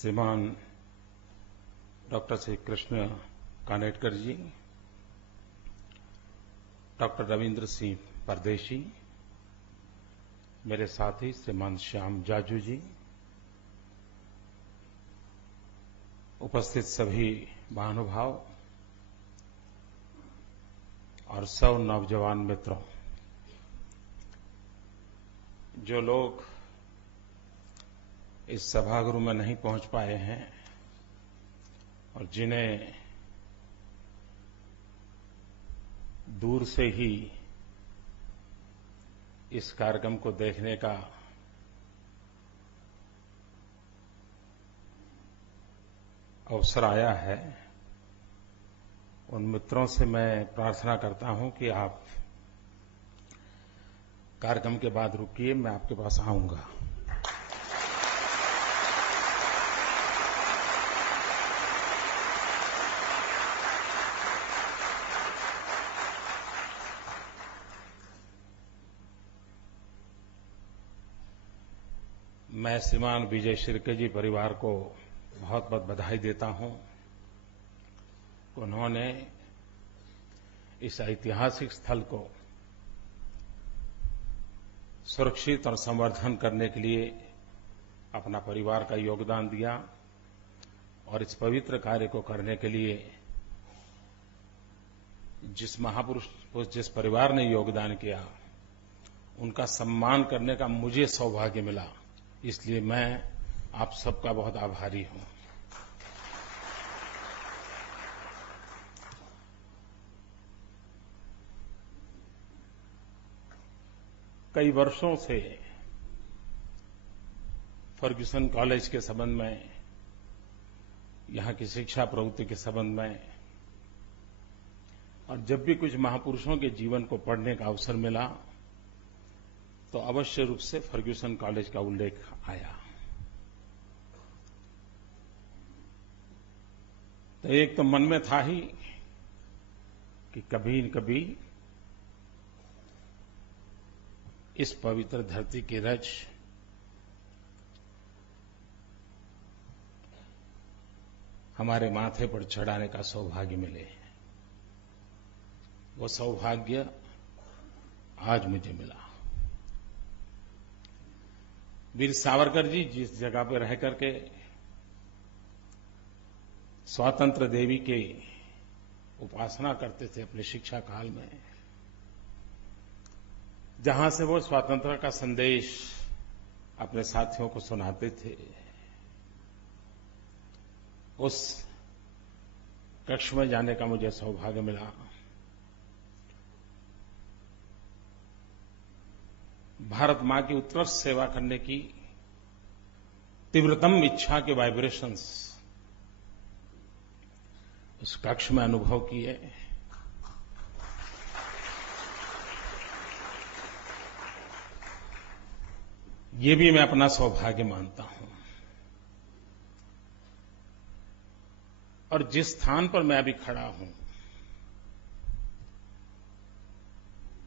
श्रीमान डॉक्टर श्री कृष्ण कानेटकर जी, डॉक्टर रविंद्र सिंह परदेशी, मेरे साथी श्रीमान श्याम जाजू जी, उपस्थित सभी महानुभाव और सब नौजवान मित्रों, जो लोग इस सभागृह में नहीं पहुंच पाए हैं और जिन्हें दूर से ही इस कार्यक्रम को देखने का अवसर आया है, उन मित्रों से मैं प्रार्थना करता हूं कि आप कार्यक्रम के बाद रुकिए, मैं आपके पास आऊंगा। मैं श्रीमान विजय शिर्के जी परिवार को बहुत बहुत बधाई देता हूं। उन्होंने इस ऐतिहासिक स्थल को सुरक्षित और संवर्धन करने के लिए अपना परिवार का योगदान दिया और इस पवित्र कार्य को करने के लिए जिस महापुरुष, जिस परिवार ने योगदान किया, उनका सम्मान करने का मुझे सौभाग्य मिला। इसलिए मैं आप सबका बहुत आभारी हूं। कई वर्षों से फर्ग्यूसन कॉलेज के संबंध में, यहां की शिक्षा प्रवृत्ति के संबंध में, और जब भी कुछ महापुरुषों के जीवन को पढ़ने का अवसर मिला तो अवश्य रूप से फर्ग्यूसन कॉलेज का उल्लेख आया। तो एक तो मन में था ही कि कभी न कभी इस पवित्र धरती की रज हमारे माथे पर चढ़ाने का सौभाग्य मिले। वो सौभाग्य आज मुझे मिला। वीर सावरकर जी जिस जगह पर रह करके स्वतंत्र देवी की उपासना करते थे अपने शिक्षा काल में, जहां से वो स्वतंत्रता का संदेश अपने साथियों को सुनाते थे, उस कक्ष में जाने का मुझे सौभाग्य मिला। भारत मां की उत्कृष्ट सेवा करने की तीव्रतम इच्छा के वाइब्रेशंस उस कक्ष में अनुभव किए। ये भी मैं अपना सौभाग्य मानता हूं। और जिस स्थान पर मैं अभी खड़ा हूं,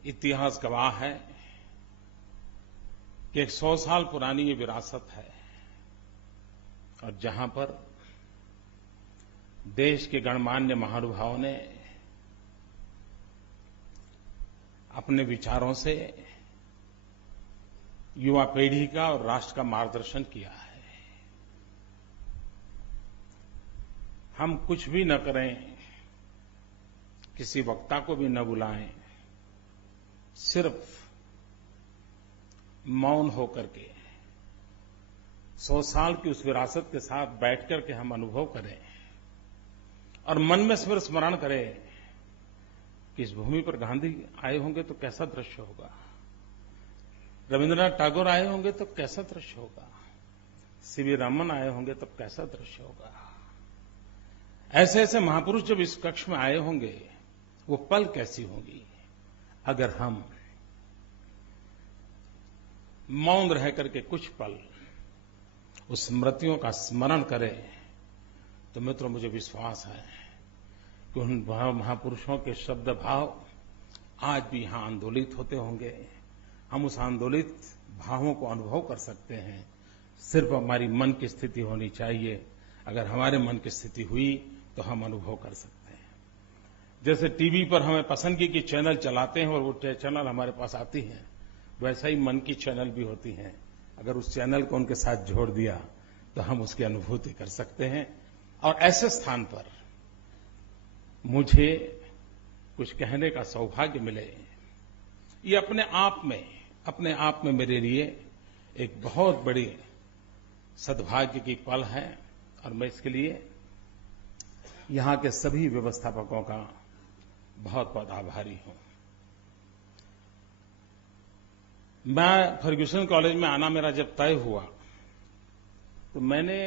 इतिहास गवाह है कि 100 साल पुरानी ये विरासत है और जहां पर देश के गणमान्य महानुभावों ने अपने विचारों से युवा पीढ़ी का और राष्ट्र का मार्गदर्शन किया है। हम कुछ भी न करें, किसी वक्ता को भी न बुलाएं, सिर्फ मौन होकर के 100 साल की उस विरासत के साथ बैठ करके हम अनुभव करें और मन में स्मरण करें कि इस भूमि पर गांधी आए होंगे तो कैसा दृश्य होगा, रविंद्रनाथ टैगोर आए होंगे तो कैसा दृश्य होगा, सीवी रमन आए होंगे तो कैसा दृश्य होगा। ऐसे ऐसे महापुरुष जब इस कक्ष में आए होंगे, वो पल कैसी होंगी अगर हम मौन रह करके कुछ पल उस स्मृतियों का स्मरण करें। तो मित्रों, मुझे विश्वास है कि उन महापुरुषों के शब्द भाव आज भी यहां आंदोलित होते होंगे। हम उस आंदोलित भावों को अनुभव कर सकते हैं सिर्फ हमारी मन की स्थिति होनी चाहिए। अगर हमारे मन की स्थिति हुई तो हम अनुभव कर सकते हैं। जैसे टीवी पर हमें पसंद की चैनल चलाते हैं और वो चैनल हमारे पास आती हैं, वैसा ही मन की चैनल भी होती हैं। अगर उस चैनल को उनके साथ जोड़ दिया तो हम उसकी अनुभूति कर सकते हैं। और ऐसे स्थान पर मुझे कुछ कहने का सौभाग्य मिले, ये अपने आप में मेरे लिए एक बहुत बड़ी सद्भाग्य की पल है और मैं इसके लिए यहां के सभी व्यवस्थापकों का बहुत बहुत आभारी हूं। मैं फर्ग्यूसन कॉलेज में आना मेरा जब तय हुआ तो मैंने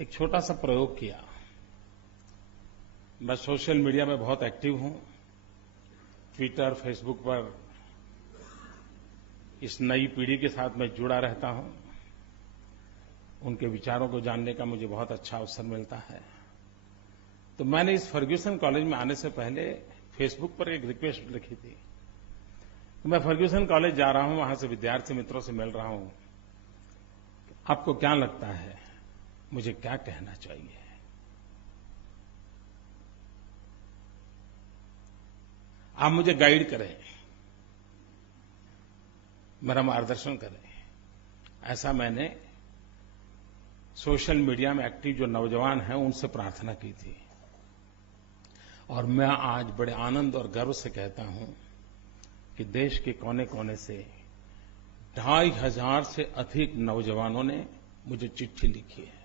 एक छोटा सा प्रयोग किया। मैं सोशल मीडिया में बहुत एक्टिव हूं, ट्विटर, फेसबुक पर इस नई पीढ़ी के साथ मैं जुड़ा रहता हूं। उनके विचारों को जानने का मुझे बहुत अच्छा अवसर मिलता है। तो मैंने इस फर्ग्यूसन कॉलेज में आने से पहले फेसबुक पर एक रिक्वेस्ट लिखी थी। मैं फर्ग्यूसन कॉलेज जा रहा हूं, वहां से विद्यार्थी मित्रों से मिल रहा हूं, आपको क्या लगता है मुझे क्या कहना चाहिए? आप मुझे गाइड करें, मेरा मार्गदर्शन करें। ऐसा मैंने सोशल मीडिया में एक्टिव जो नौजवान हैं उनसे प्रार्थना की थी। और मैं आज बड़े आनंद और गर्व से कहता हूं कि देश के कोने कोने से 2500 से अधिक नौजवानों ने मुझे चिट्ठी लिखी है।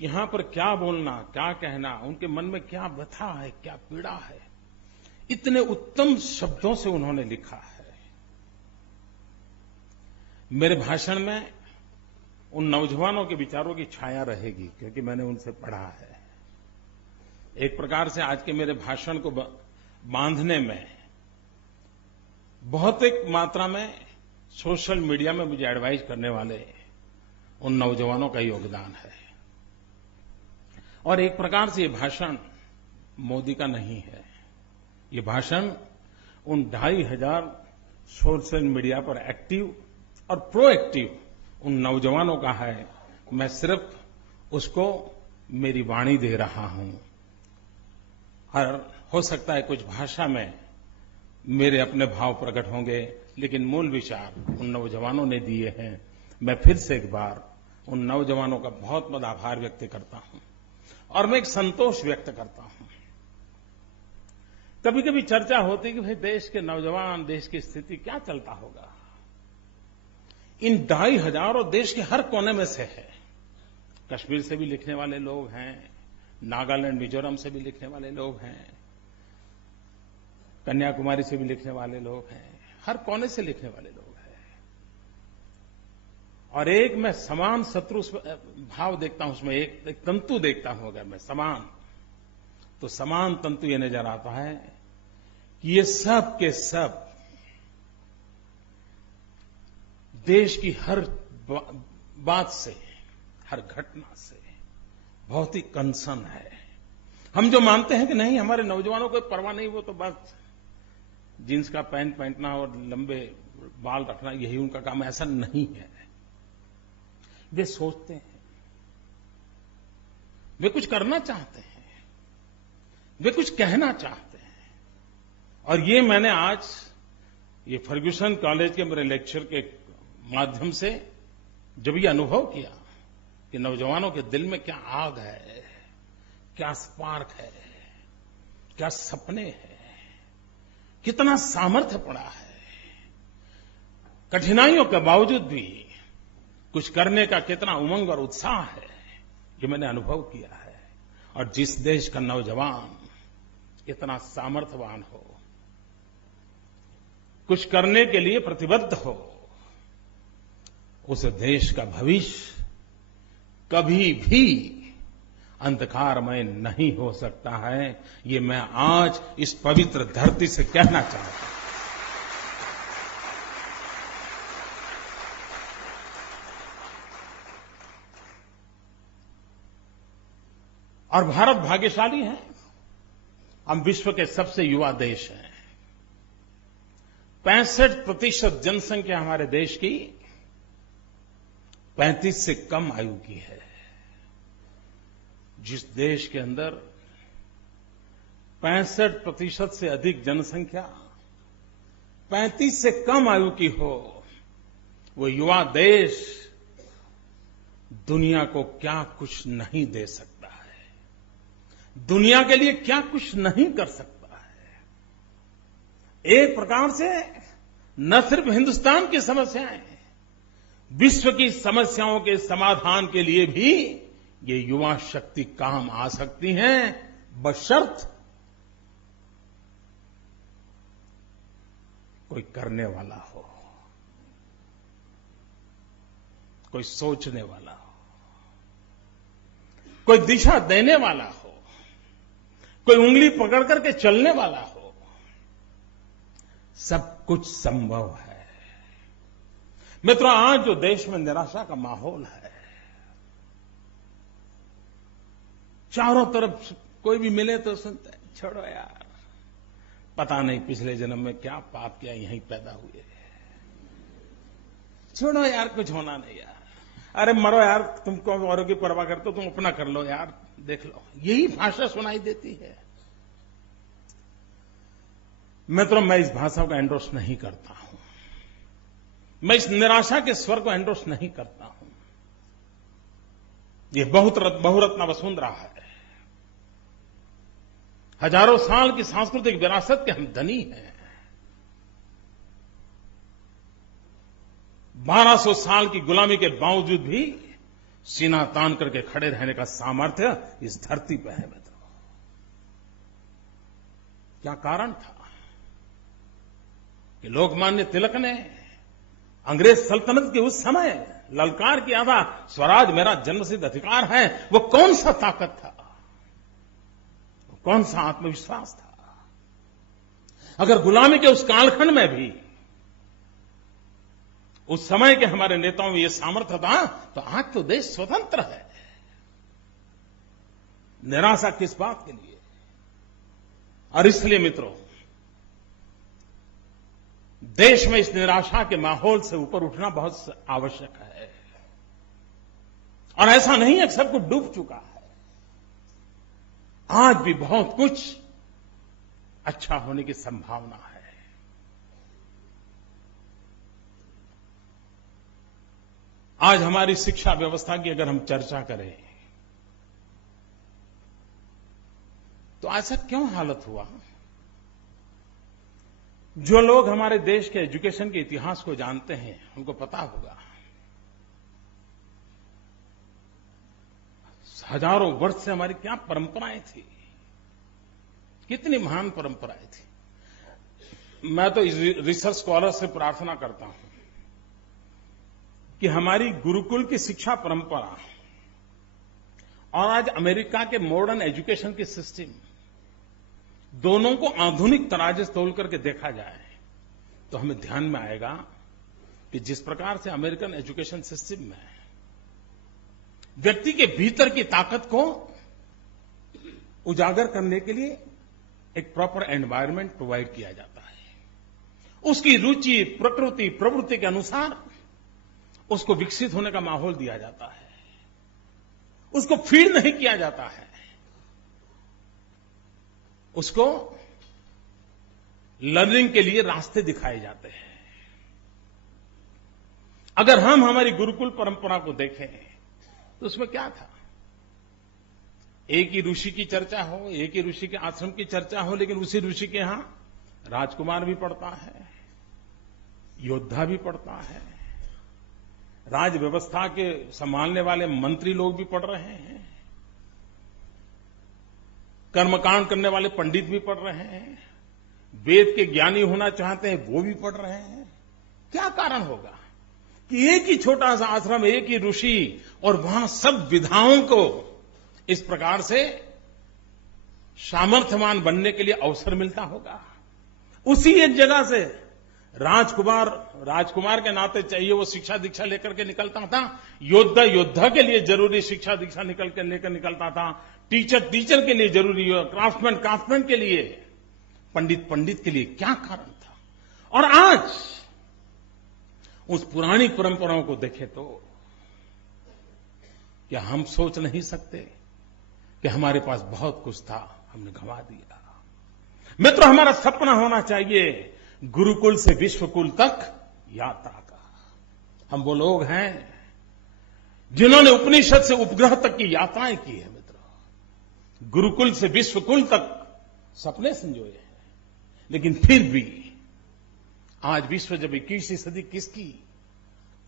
यहां पर क्या बोलना, क्या कहना, उनके मन में क्या व्यथा है, क्या पीड़ा है, इतने उत्तम शब्दों से उन्होंने लिखा है। मेरे भाषण में उन नौजवानों के विचारों की छाया रहेगी, क्योंकि मैंने उनसे पढ़ा है। एक प्रकार से आज के मेरे भाषण को बांधने में बहुत एक मात्रा में सोशल मीडिया में मुझे एडवाइस करने वाले उन नौजवानों का योगदान है। और एक प्रकार से ये भाषण मोदी का नहीं है, ये भाषण उन 2500 सोशल मीडिया पर एक्टिव और प्रोएक्टिव उन नौजवानों का है। मैं सिर्फ उसको मेरी वाणी दे रहा हूं और हो सकता है कुछ भाषा में मेरे अपने भाव प्रकट होंगे, लेकिन मूल विचार उन नौजवानों ने दिए हैं। मैं फिर से एक बार उन नौजवानों का बहुत बहुत आभार व्यक्त करता हूं और मैं एक संतोष व्यक्त करता हूं। कभी कभी चर्चा होती कि भाई देश के नौजवान, देश की स्थिति क्या चलता होगा। इन 2500 और देश के हर कोने में से है। कश्मीर से भी लिखने वाले लोग हैं, नागालैंड, मिजोरम से भी लिखने वाले लोग हैं, कन्याकुमारी से भी लिखने वाले लोग हैं, हर कोने से लिखने वाले लोग हैं। और एक मैं समान शत्रु भाव देखता हूं, उसमें एक तंतु देखता हूं। अगर मैं समान, तो समान तंतु ये नजर आता है कि ये सब के सब देश की हर बात से, हर घटना से बहुत ही कंसर्न है। हम जो मानते हैं कि नहीं, हमारे नौजवानों को परवाह नहीं, वो तो बस जींस का पैंट पहनना और लंबे बाल रखना यही उनका काम है, ऐसा नहीं है। वे सोचते हैं, वे कुछ करना चाहते हैं, वे कुछ कहना चाहते हैं। और ये मैंने आज ये फर्ग्यूसन कॉलेज के मेरे लेक्चर के माध्यम से जब ये अनुभव किया कि नौजवानों के दिल में क्या आग है, क्या स्पार्क है, क्या सपने हैं, कितना सामर्थ्य पड़ा है, कठिनाइयों के बावजूद भी कुछ करने का कितना उमंग और उत्साह है, ये मैंने अनुभव किया है। और जिस देश का नौजवान इतना सामर्थ्यवान हो, कुछ करने के लिए प्रतिबद्ध हो, उस देश का भविष्य कभी भी अंधकारमय नहीं हो सकता है। ये मैं आज इस पवित्र धरती से कहना चाहता हूं। और भारत भाग्यशाली है, हम विश्व के सबसे युवा देश हैं। 65% जनसंख्या हमारे देश की 35 से कम आयु की है। जिस देश के अंदर 65% से अधिक जनसंख्या 35 से कम आयु की हो, वो युवा देश दुनिया को क्या कुछ नहीं दे सकता है, दुनिया के लिए क्या कुछ नहीं कर सकता है। एक प्रकार से न सिर्फ हिंदुस्तान की समस्याएं, विश्व की समस्याओं के समाधान के लिए भी ये युवा शक्ति काम आ सकती है, बशर्त कोई करने वाला हो, कोई सोचने वाला हो, कोई दिशा देने वाला हो, कोई उंगली पकड़ करके चलने वाला हो। सब कुछ संभव है। मित्रों, आज जो देश में निराशा का माहौल है, चारों तरफ कोई भी मिले तो सुनते हैं, छोड़ो यार, पता नहीं पिछले जन्म में क्या पाप किया, यहीं पैदा हुए, छोड़ो यार, कुछ होना नहीं यार, अरे मरो यार, तुमको औरों की परवाह करते हो, तुम अपना कर लो यार, देख लो, यही भाषा सुनाई देती है। मित्रों, मैं इस भाषा को एंडोर्स नहीं करता हूं, मैं इस निराशा के स्वर को एंडोर्स नहीं करता हूं। ये बहुरत्ना वसुंधरा है, हजारों साल की सांस्कृतिक विरासत के हम धनी हैं। 1200 साल की गुलामी के बावजूद भी सीना तान करके खड़े रहने का सामर्थ्य इस धरती पर है। मित्रों, क्या कारण था कि लोकमान्य तिलक ने अंग्रेज सल्तनत के उस समय ललकार किया था, स्वराज मेरा जन्मसिद्ध अधिकार है। वो कौन सा ताकत था, वो कौन सा आत्मविश्वास था? अगर गुलामी के उस कालखंड में भी उस समय के हमारे नेताओं में यह सामर्थ्य था, तो आज तो देश स्वतंत्र है। निराशा किस बात के लिए? और इसलिए मित्रों, देश में इस निराशा के माहौल से ऊपर उठना बहुत आवश्यक है। और ऐसा नहीं है कि सब कुछ डूब चुका है, आज भी बहुत कुछ अच्छा होने की संभावना है। आज हमारी शिक्षा व्यवस्था की अगर हम चर्चा करें तो ऐसा क्यों हालत हुआ? जो लोग हमारे देश के एजुकेशन के इतिहास को जानते हैं उनको पता होगा, हजारों वर्ष से हमारी क्या परंपराएं थी, कितनी महान परंपराएं थी। मैं तो रिसर्च स्कॉलर से प्रार्थना करता हूं कि हमारी गुरुकुल की शिक्षा परंपरा और आज अमेरिका के मॉडर्न एजुकेशन की सिस्टम, दोनों को आधुनिक तराजू से तोल करके देखा जाए तो हमें ध्यान में आएगा कि जिस प्रकार से अमेरिकन एजुकेशन सिस्टम में व्यक्ति के भीतर की ताकत को उजागर करने के लिए एक प्रॉपर एनवायरनमेंट प्रोवाइड किया जाता है, उसकी रुचि, प्रकृति, प्रवृत्ति के अनुसार उसको विकसित होने का माहौल दिया जाता है, उसको फीड नहीं किया जाता है, उसको लर्निंग के लिए रास्ते दिखाए जाते हैं। अगर हम हमारी गुरुकुल परंपरा को देखें तो उसमें क्या था? एक ही ऋषि की चर्चा हो, एक ही ऋषि के आश्रम की चर्चा हो, लेकिन उसी ऋषि के यहां राजकुमार भी पढ़ता है, योद्धा भी पढ़ता है, राज व्यवस्था के संभालने वाले मंत्री लोग भी पढ़ रहे हैं, कर्मकांड करने वाले पंडित भी पढ़ रहे हैं, वेद के ज्ञानी होना चाहते हैं वो भी पढ़ रहे हैं। क्या कारण होगा कि एक ही छोटा सा आश्रम, एक ही ऋषि, और वहां सब विधाओं को इस प्रकार से सामर्थ्यवान बनने के लिए अवसर मिलता होगा? उसी एक जगह से राजकुमार के नाते चाहिए वो शिक्षा दीक्षा लेकर के निकलता था, योद्धा के लिए जरूरी शिक्षा दीक्षा लेकर निकलता था, टीचर के लिए जरूरी, क्राफ्टमैन के लिए, पंडित के लिए। क्या कारण था? और आज उस पुरानी परंपराओं को देखें तो क्या हम सोच नहीं सकते कि हमारे पास बहुत कुछ था, हमने गंवा दिया। मित्रों, हमारा सपना होना चाहिए गुरुकुल से विश्वकुल तक यात्रा का। हम वो लोग हैं जिन्होंने उपनिषद से उपग्रह तक की यात्राएं की है। मित्रों, गुरुकुल से विश्वकुल तक सपने संजोए हैं, लेकिन फिर भी आज विश्व जब 21वीं सदी किसकी,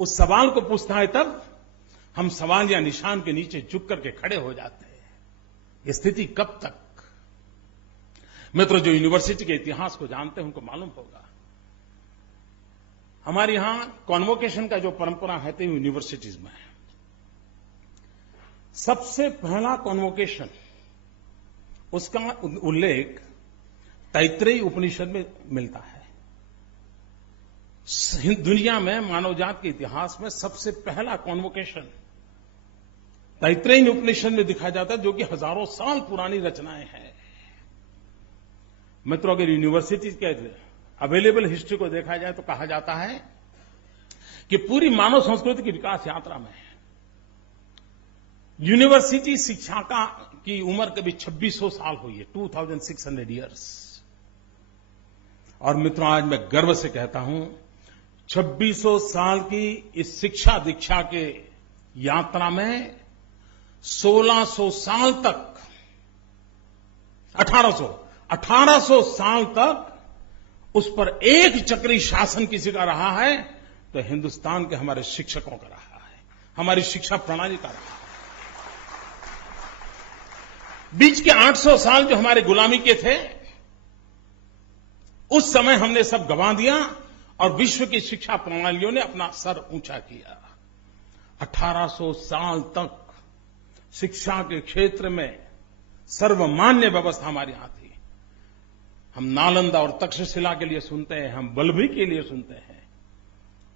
उस सवाल को पूछता है, तब हम सवाल या निशान के नीचे झुक करके खड़े हो जाते हैं। ये स्थिति कब तक? मित्रों, जो यूनिवर्सिटी के इतिहास को जानते हैं उनको मालूम होगा, हमारे यहां कॉन्वोकेशन का जो परंपरा है तो यूनिवर्सिटीज में है। सबसे पहला कॉन्वोकेशन, उसका उल्लेख तैत्रेयी उपनिषद में मिलता है। दुनिया में मानवजात के इतिहास में सबसे पहला कॉन्वोकेशन तैत्रेयी उपनिषद में दिखा जाता है, जो कि हजारों साल पुरानी रचनाएं हैं। मित्रों, अगर यूनिवर्सिटी के अवेलेबल हिस्ट्री को देखा जाए तो कहा जाता है कि पूरी मानव संस्कृति की विकास यात्रा में यूनिवर्सिटी शिक्षा की उम्र कभी 2600 साल हुई है, 2600 ईयर्स। और मित्रों, आज मैं गर्व से कहता हूं, 2600 साल की इस शिक्षा दीक्षा के यात्रा में 1600 साल तक, 1800 साल तक उस पर एक चक्री शासन किसी का रहा है तो हिंदुस्तान के हमारे शिक्षकों का रहा है, हमारी शिक्षा प्रणाली का रहा है। बीच के 800 साल जो हमारे गुलामी के थे, उस समय हमने सब गंवा दिया और विश्व की शिक्षा प्रणालियों ने अपना सर ऊंचा किया। 1800 साल तक शिक्षा के क्षेत्र में सर्वमान्य व्यवस्था हमारे यहां थी। हम नालंदा और तक्षशिला के लिए सुनते हैं, हम वल्लभी के लिए सुनते हैं।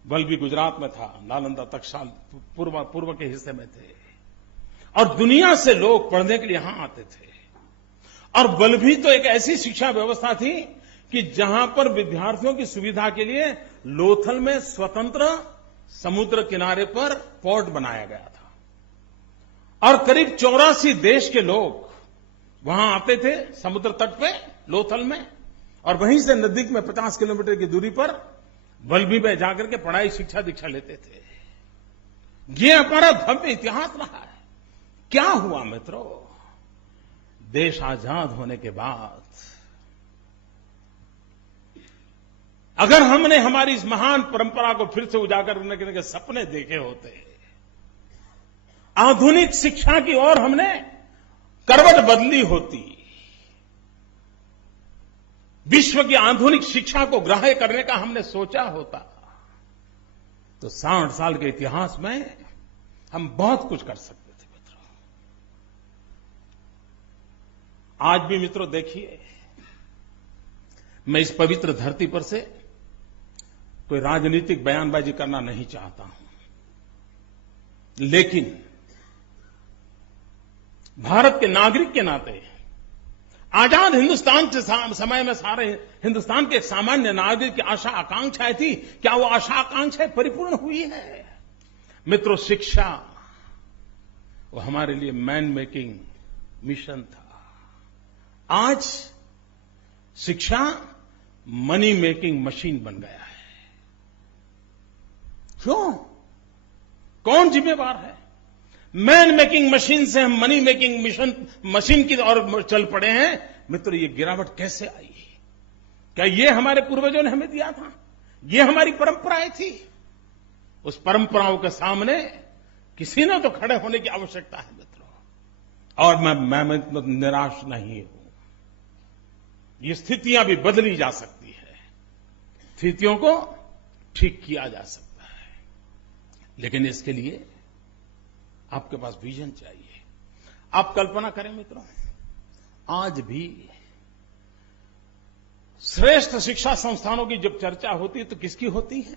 वल्लभी गुजरात में था, नालंदा तक्षशिला पूर्व के हिस्से में थे, और दुनिया से लोग पढ़ने के लिए यहां आते थे। और वल्लभी तो एक ऐसी शिक्षा व्यवस्था थी कि जहां पर विद्यार्थियों की सुविधा के लिए लोथल में स्वतंत्र समुद्र किनारे पर पोर्ट बनाया गया था, और करीब 84 देश के लोग वहां आते थे समुद्र तट पे लोथल में, और वहीं से नजदीक में 50 किलोमीटर की दूरी पर वल्लभी में जाकर के पढ़ाई शिक्षा दीक्षा लेते थे। ये हमारा भव्य इतिहास रहा है। क्या हुआ मित्रों, देश आजाद होने के बाद अगर हमने हमारी इस महान परंपरा को फिर से उजागर करने के सपने देखे होते, आधुनिक शिक्षा की ओर हमने करवट बदली होती, विश्व की आधुनिक शिक्षा को ग्राह्य करने का हमने सोचा होता, तो 60 साल के इतिहास में हम बहुत कुछ कर सकते थे। मित्रों, आज भी मित्रों देखिए, मैं इस पवित्र धरती पर से कोई राजनीतिक बयानबाजी करना नहीं चाहता हूं, लेकिन भारत के नागरिक के नाते आजाद हिंदुस्तान के समय में सारे हिंदुस्तान के सामान्य नागरिक की आशा आकांक्षाएं थी, क्या वो आशा आकांक्षाएं परिपूर्ण हुई है? मित्रों, शिक्षा वो हमारे लिए मैन मेकिंग मिशन था। आज शिक्षा मनी मेकिंग मशीन बन गया है। क्यों? कौन जिम्मेवार है? मैन मेकिंग मशीन से हम मनी मेकिंग मशीन की ओर चल पड़े हैं। मित्रों, ये गिरावट कैसे आई? क्या ये हमारे पूर्वजों ने हमें दिया था? ये हमारी परंपराएं थी? उस परंपराओं के सामने किसी ने तो खड़े होने की आवश्यकता है मित्रों। और मैं निराश नहीं हूं। ये स्थितियां भी बदली जा सकती है, स्थितियों को ठीक किया जा सकता है, लेकिन इसके लिए आपके पास विजन चाहिए। आप कल्पना करें मित्रों, आज भी श्रेष्ठ शिक्षा संस्थानों की जब चर्चा होती है तो किसकी होती है?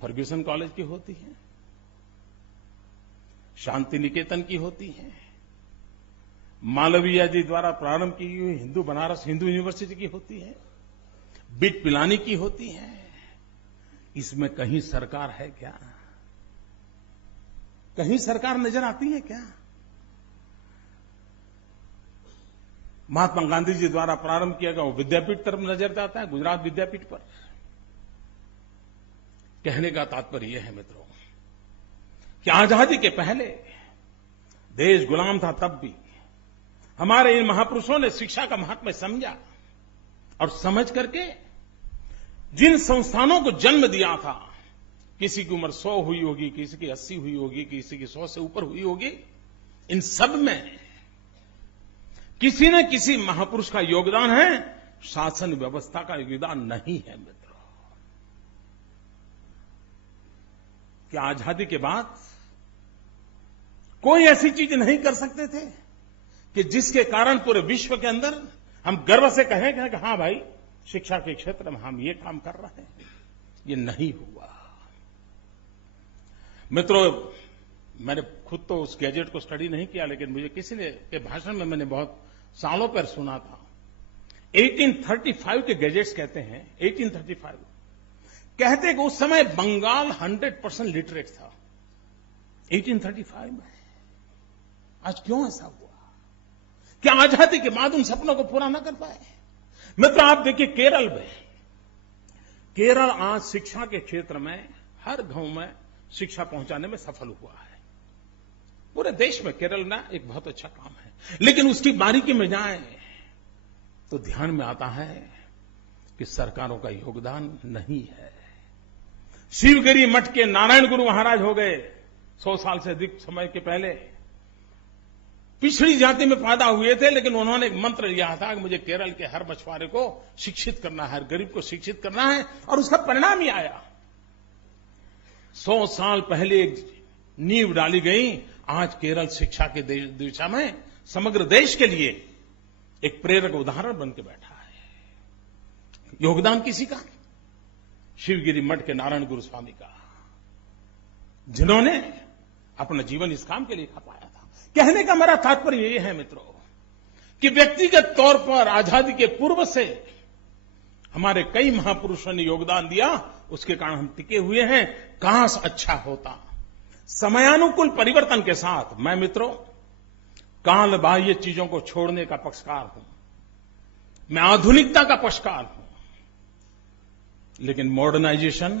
फर्ग्यूसन कॉलेज की होती है, शांति निकेतन की होती है, मालवीय जी द्वारा प्रारंभ की हुई हिंदू बनारस हिंदू यूनिवर्सिटी की होती है, बिट पिलाने की होती है। इसमें कहीं सरकार है क्या? कहीं सरकार नजर आती है क्या? महात्मा गांधी जी द्वारा प्रारंभ किया गया वो विद्यापीठ तरफ नजर जाता है, गुजरात विद्यापीठ पर। कहने का तात्पर्य यह है मित्रों कि आजादी के पहले देश गुलाम था, तब भी हमारे इन महापुरुषों ने शिक्षा का महत्व समझा और समझ करके जिन संस्थानों को जन्म दिया था, किसी की उम्र 100 हुई होगी, किसी की 80 हुई होगी, किसी की 100 से ऊपर हुई होगी, इन सब में किसी न किसी महापुरुष का योगदान है, शासन व्यवस्था का योगदान नहीं है मित्रों। क्या आजादी के बाद कोई ऐसी चीज नहीं कर सकते थे कि जिसके कारण पूरे विश्व के अंदर हम गर्व से कहें कि हां भाई, शिक्षा के क्षेत्र में हम ये काम कर रहे हैं? ये नहीं हुआ मित्रों। मैंने खुद तो उस गैजेट को स्टडी नहीं किया, लेकिन मुझे किसी ने के भाषण में मैंने बहुत सालों पर सुना था। 1835 के गैजेट्स कहते हैं, 1835 कहते कि उस समय बंगाल 100% लिटरेट था 1835 में। आज क्यों ऐसा हुआ? क्या आजादी के बाद उन सपनों को पूरा न कर पाए? मित्र, आप देखिए केरल में, केरल आज शिक्षा के क्षेत्र में हर गांव में शिक्षा पहुंचाने में सफल हुआ है। पूरे देश में केरल में एक बहुत अच्छा काम है, लेकिन उसकी बारीकी में जाएं तो ध्यान में आता है कि सरकारों का योगदान नहीं है। शिवगिरी मठ के नारायण गुरु महाराज हो गए 100 साल से अधिक समय के पहले। पिछड़ी जाति में पैदा हुए थे, लेकिन उन्होंने एक मंत्र लिया था कि मुझे केरल के हर मछुआरे को शिक्षित करना है, हर गरीब को शिक्षित करना है, और उसका परिणाम ही आया। 100 साल पहले एक नींव डाली गई, आज केरल शिक्षा के दिशा में समग्र देश के लिए एक प्रेरक उदाहरण बन के बैठा है। योगदान किसी का? शिवगिरी मठ के नारायण गुरु स्वामी का, जिन्होंने अपना जीवन इस काम के लिए खपाया था। कहने का मेरा तात्पर्य यह है मित्रों कि व्यक्तिगत तौर पर आजादी के पूर्व से हमारे कई महापुरुषों ने योगदान दिया, उसके कारण हम टिके हुए हैं। काश अच्छा होता। समयानुकूल परिवर्तन के साथ मैं मित्रों काल बाह्य चीजों को छोड़ने का पक्षकार हूं, मैं आधुनिकता का पक्षकार हूं, लेकिन मॉडर्नाइजेशन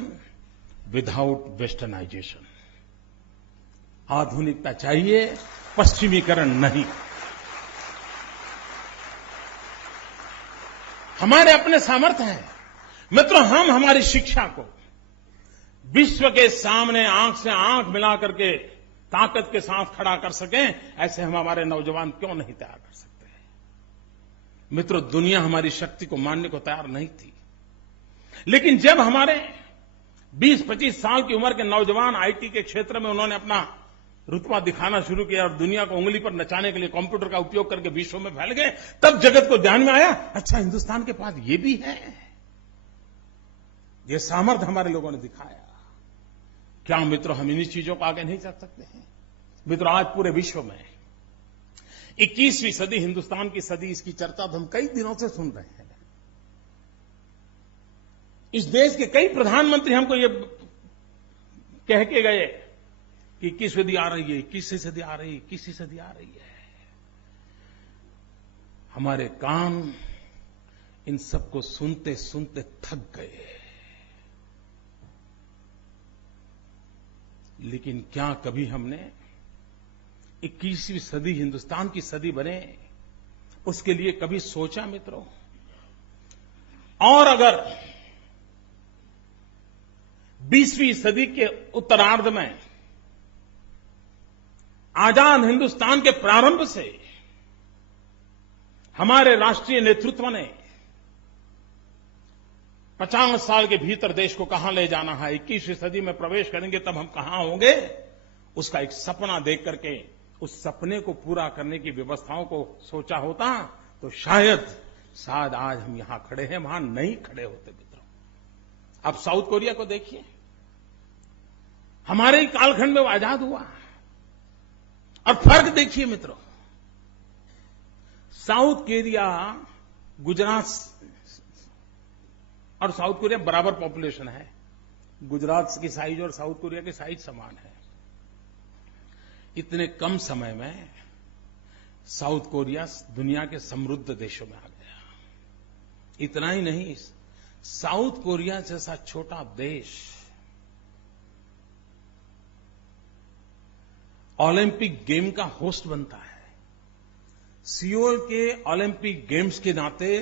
विदाउट वेस्टर्नाइजेशन। आधुनिकता चाहिए, पश्चिमीकरण नहीं। हमारे अपने सामर्थ्य हैं मित्रों, हम हमारी शिक्षा को विश्व के सामने आंख से आंख मिला करके ताकत के साथ खड़ा कर सकें, ऐसे हम हमारे नौजवान क्यों नहीं तैयार कर सकते? मित्रों, दुनिया हमारी शक्ति को मानने को तैयार नहीं थी, लेकिन जब हमारे 20-25 साल की उम्र के नौजवान आईटी के क्षेत्र में उन्होंने अपना रुतबा दिखाना शुरू किया और दुनिया को उंगली पर नचाने के लिए कंप्यूटर का उपयोग करके विश्व में फैल गए, तब जगत को ध्यान में आया, अच्छा हिंदुस्तान के पास ये भी है। ये सामर्थ्य हमारे लोगों ने दिखाया। क्या मित्रों हम इन्हीं चीजों को आगे नहीं चल सकते हैं? मित्रों, आज पूरे विश्व में 21वीं सदी हिंदुस्तान की सदी, इसकी चर्चा तो हम कई दिनों से सुन रहे हैं। इस देश के कई प्रधानमंत्री हमको ये कह के गए कि 21वीं सदी आ रही है, 21वीं सदी आ रही है, 21वीं सदी आ रही है। हमारे कान इन सबको सुनते सुनते थक गए। लेकिन क्या कभी हमने 21वीं सदी हिंदुस्तान की सदी बने, उसके लिए कभी सोचा मित्रों? और अगर 20वीं सदी के उत्तरार्ध में आजाद हिंदुस्तान के प्रारंभ से हमारे राष्ट्रीय नेतृत्व ने 50 साल के भीतर देश को कहां ले जाना है, 21वीं सदी में प्रवेश करेंगे तब हम कहां होंगे, उसका एक सपना देख करके उस सपने को पूरा करने की व्यवस्थाओं को सोचा होता तो शायद आज हम यहां खड़े हैं, वहां नहीं खड़े होते मित्रों। अब साउथ कोरिया को देखिए, हमारे ही कालखंड में वो आजाद हुआ, और फर्क देखिए मित्रों, साउथ कोरिया गुजरात और साउथ कोरिया बराबर पॉपुलेशन है। गुजरात की साइज और साउथ कोरिया की साइज समान है। इतने कम समय में साउथ कोरिया दुनिया के समृद्ध देशों में आ गया। इतना ही नहीं, साउथ कोरिया जैसा छोटा देश ओलंपिक गेम का होस्ट बनता है। सियोल के ओलंपिक गेम्स के नाते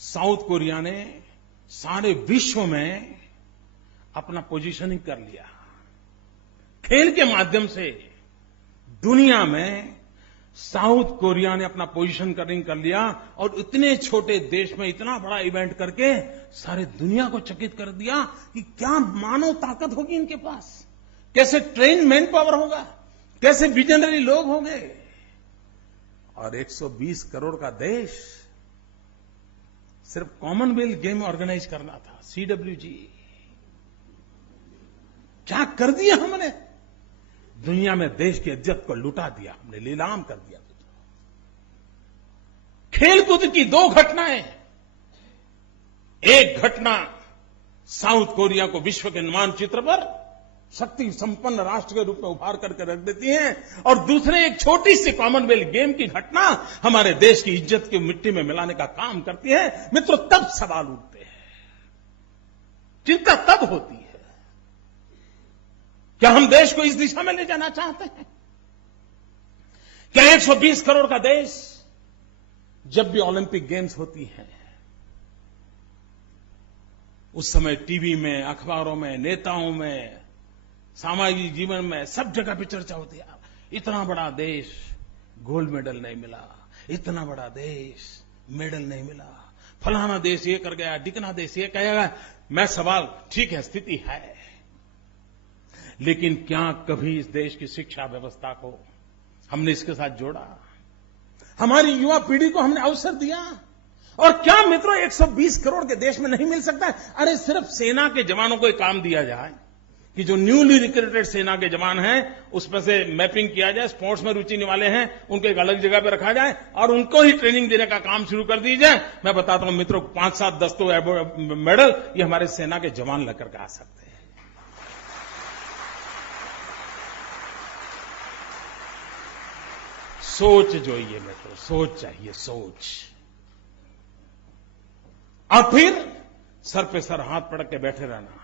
साउथ कोरिया ने सारे विश्व में अपना पोजीशनिंग कर लिया। खेल के माध्यम से दुनिया में साउथ कोरिया ने अपना पोजीशनिंग कर लिया और इतने छोटे देश में इतना बड़ा इवेंट करके सारे दुनिया को चकित कर दिया कि क्या मानव ताकत होगी इनके पास, कैसे ट्रेन मैन पावर होगा, कैसे विजनरी लोग होंगे। और 120 करोड़ का देश सिर्फ कॉमनवेल्थ गेम ऑर्गेनाइज करना था, CWG। क्या कर दिया हमने, दुनिया में देश की इज्जत को लुटा दिया, हमने नीलाम कर दिया। खेलकूद की 2 घटनाएं, एक घटना साउथ कोरिया को विश्व के मानचित्र पर शक्ति संपन्न राष्ट्र के रूप में उभार करके रख देती है, और दूसरे एक छोटी सी कॉमनवेल्थ गेम की घटना हमारे देश की इज्जत की मिट्टी में मिलाने का काम करती है। मित्रों, तब सवाल उठते हैं, चिंता तब होती है, क्या हम देश को इस दिशा में ले जाना चाहते हैं? क्या 120 करोड़ का देश जब भी ओलंपिक गेम्स होती हैं, उस समय टीवी में, अखबारों में, नेताओं में, सामाजिक जीवन में सब जगह पे चर्चा होती है, इतना बड़ा देश गोल्ड मेडल नहीं मिला, इतना बड़ा देश मेडल नहीं मिला, फलाना देश ये कर गया, ढिकना देश ये कहेगा। मैं सवाल, ठीक है, स्थिति है, लेकिन क्या कभी इस देश की शिक्षा व्यवस्था को हमने इसके साथ जोड़ा? हमारी युवा पीढ़ी को हमने अवसर दिया? और क्या मित्रों 120 करोड़ के देश में नहीं मिल सकता है? अरे सिर्फ सेना के जवानों को एक काम दिया जाए कि जो न्यूली रिक्रूटेड सेना के जवान हैं उसमें से मैपिंग किया जाए, स्पोर्ट्स में रुचि वाले हैं उनको एक अलग जगह पर रखा जाए और उनको ही ट्रेनिंग देने का काम शुरू कर दी जाए। मैं बताता हूं मित्रों, 5, 7, 10 तो मेडल ये हमारे सेना के जवान लेकर के आ सकते हैं। सोच जो ये मित्रों, सोच चाहिए, सोच। और फिर सर पे सर हाथ पटक के बैठे रहना,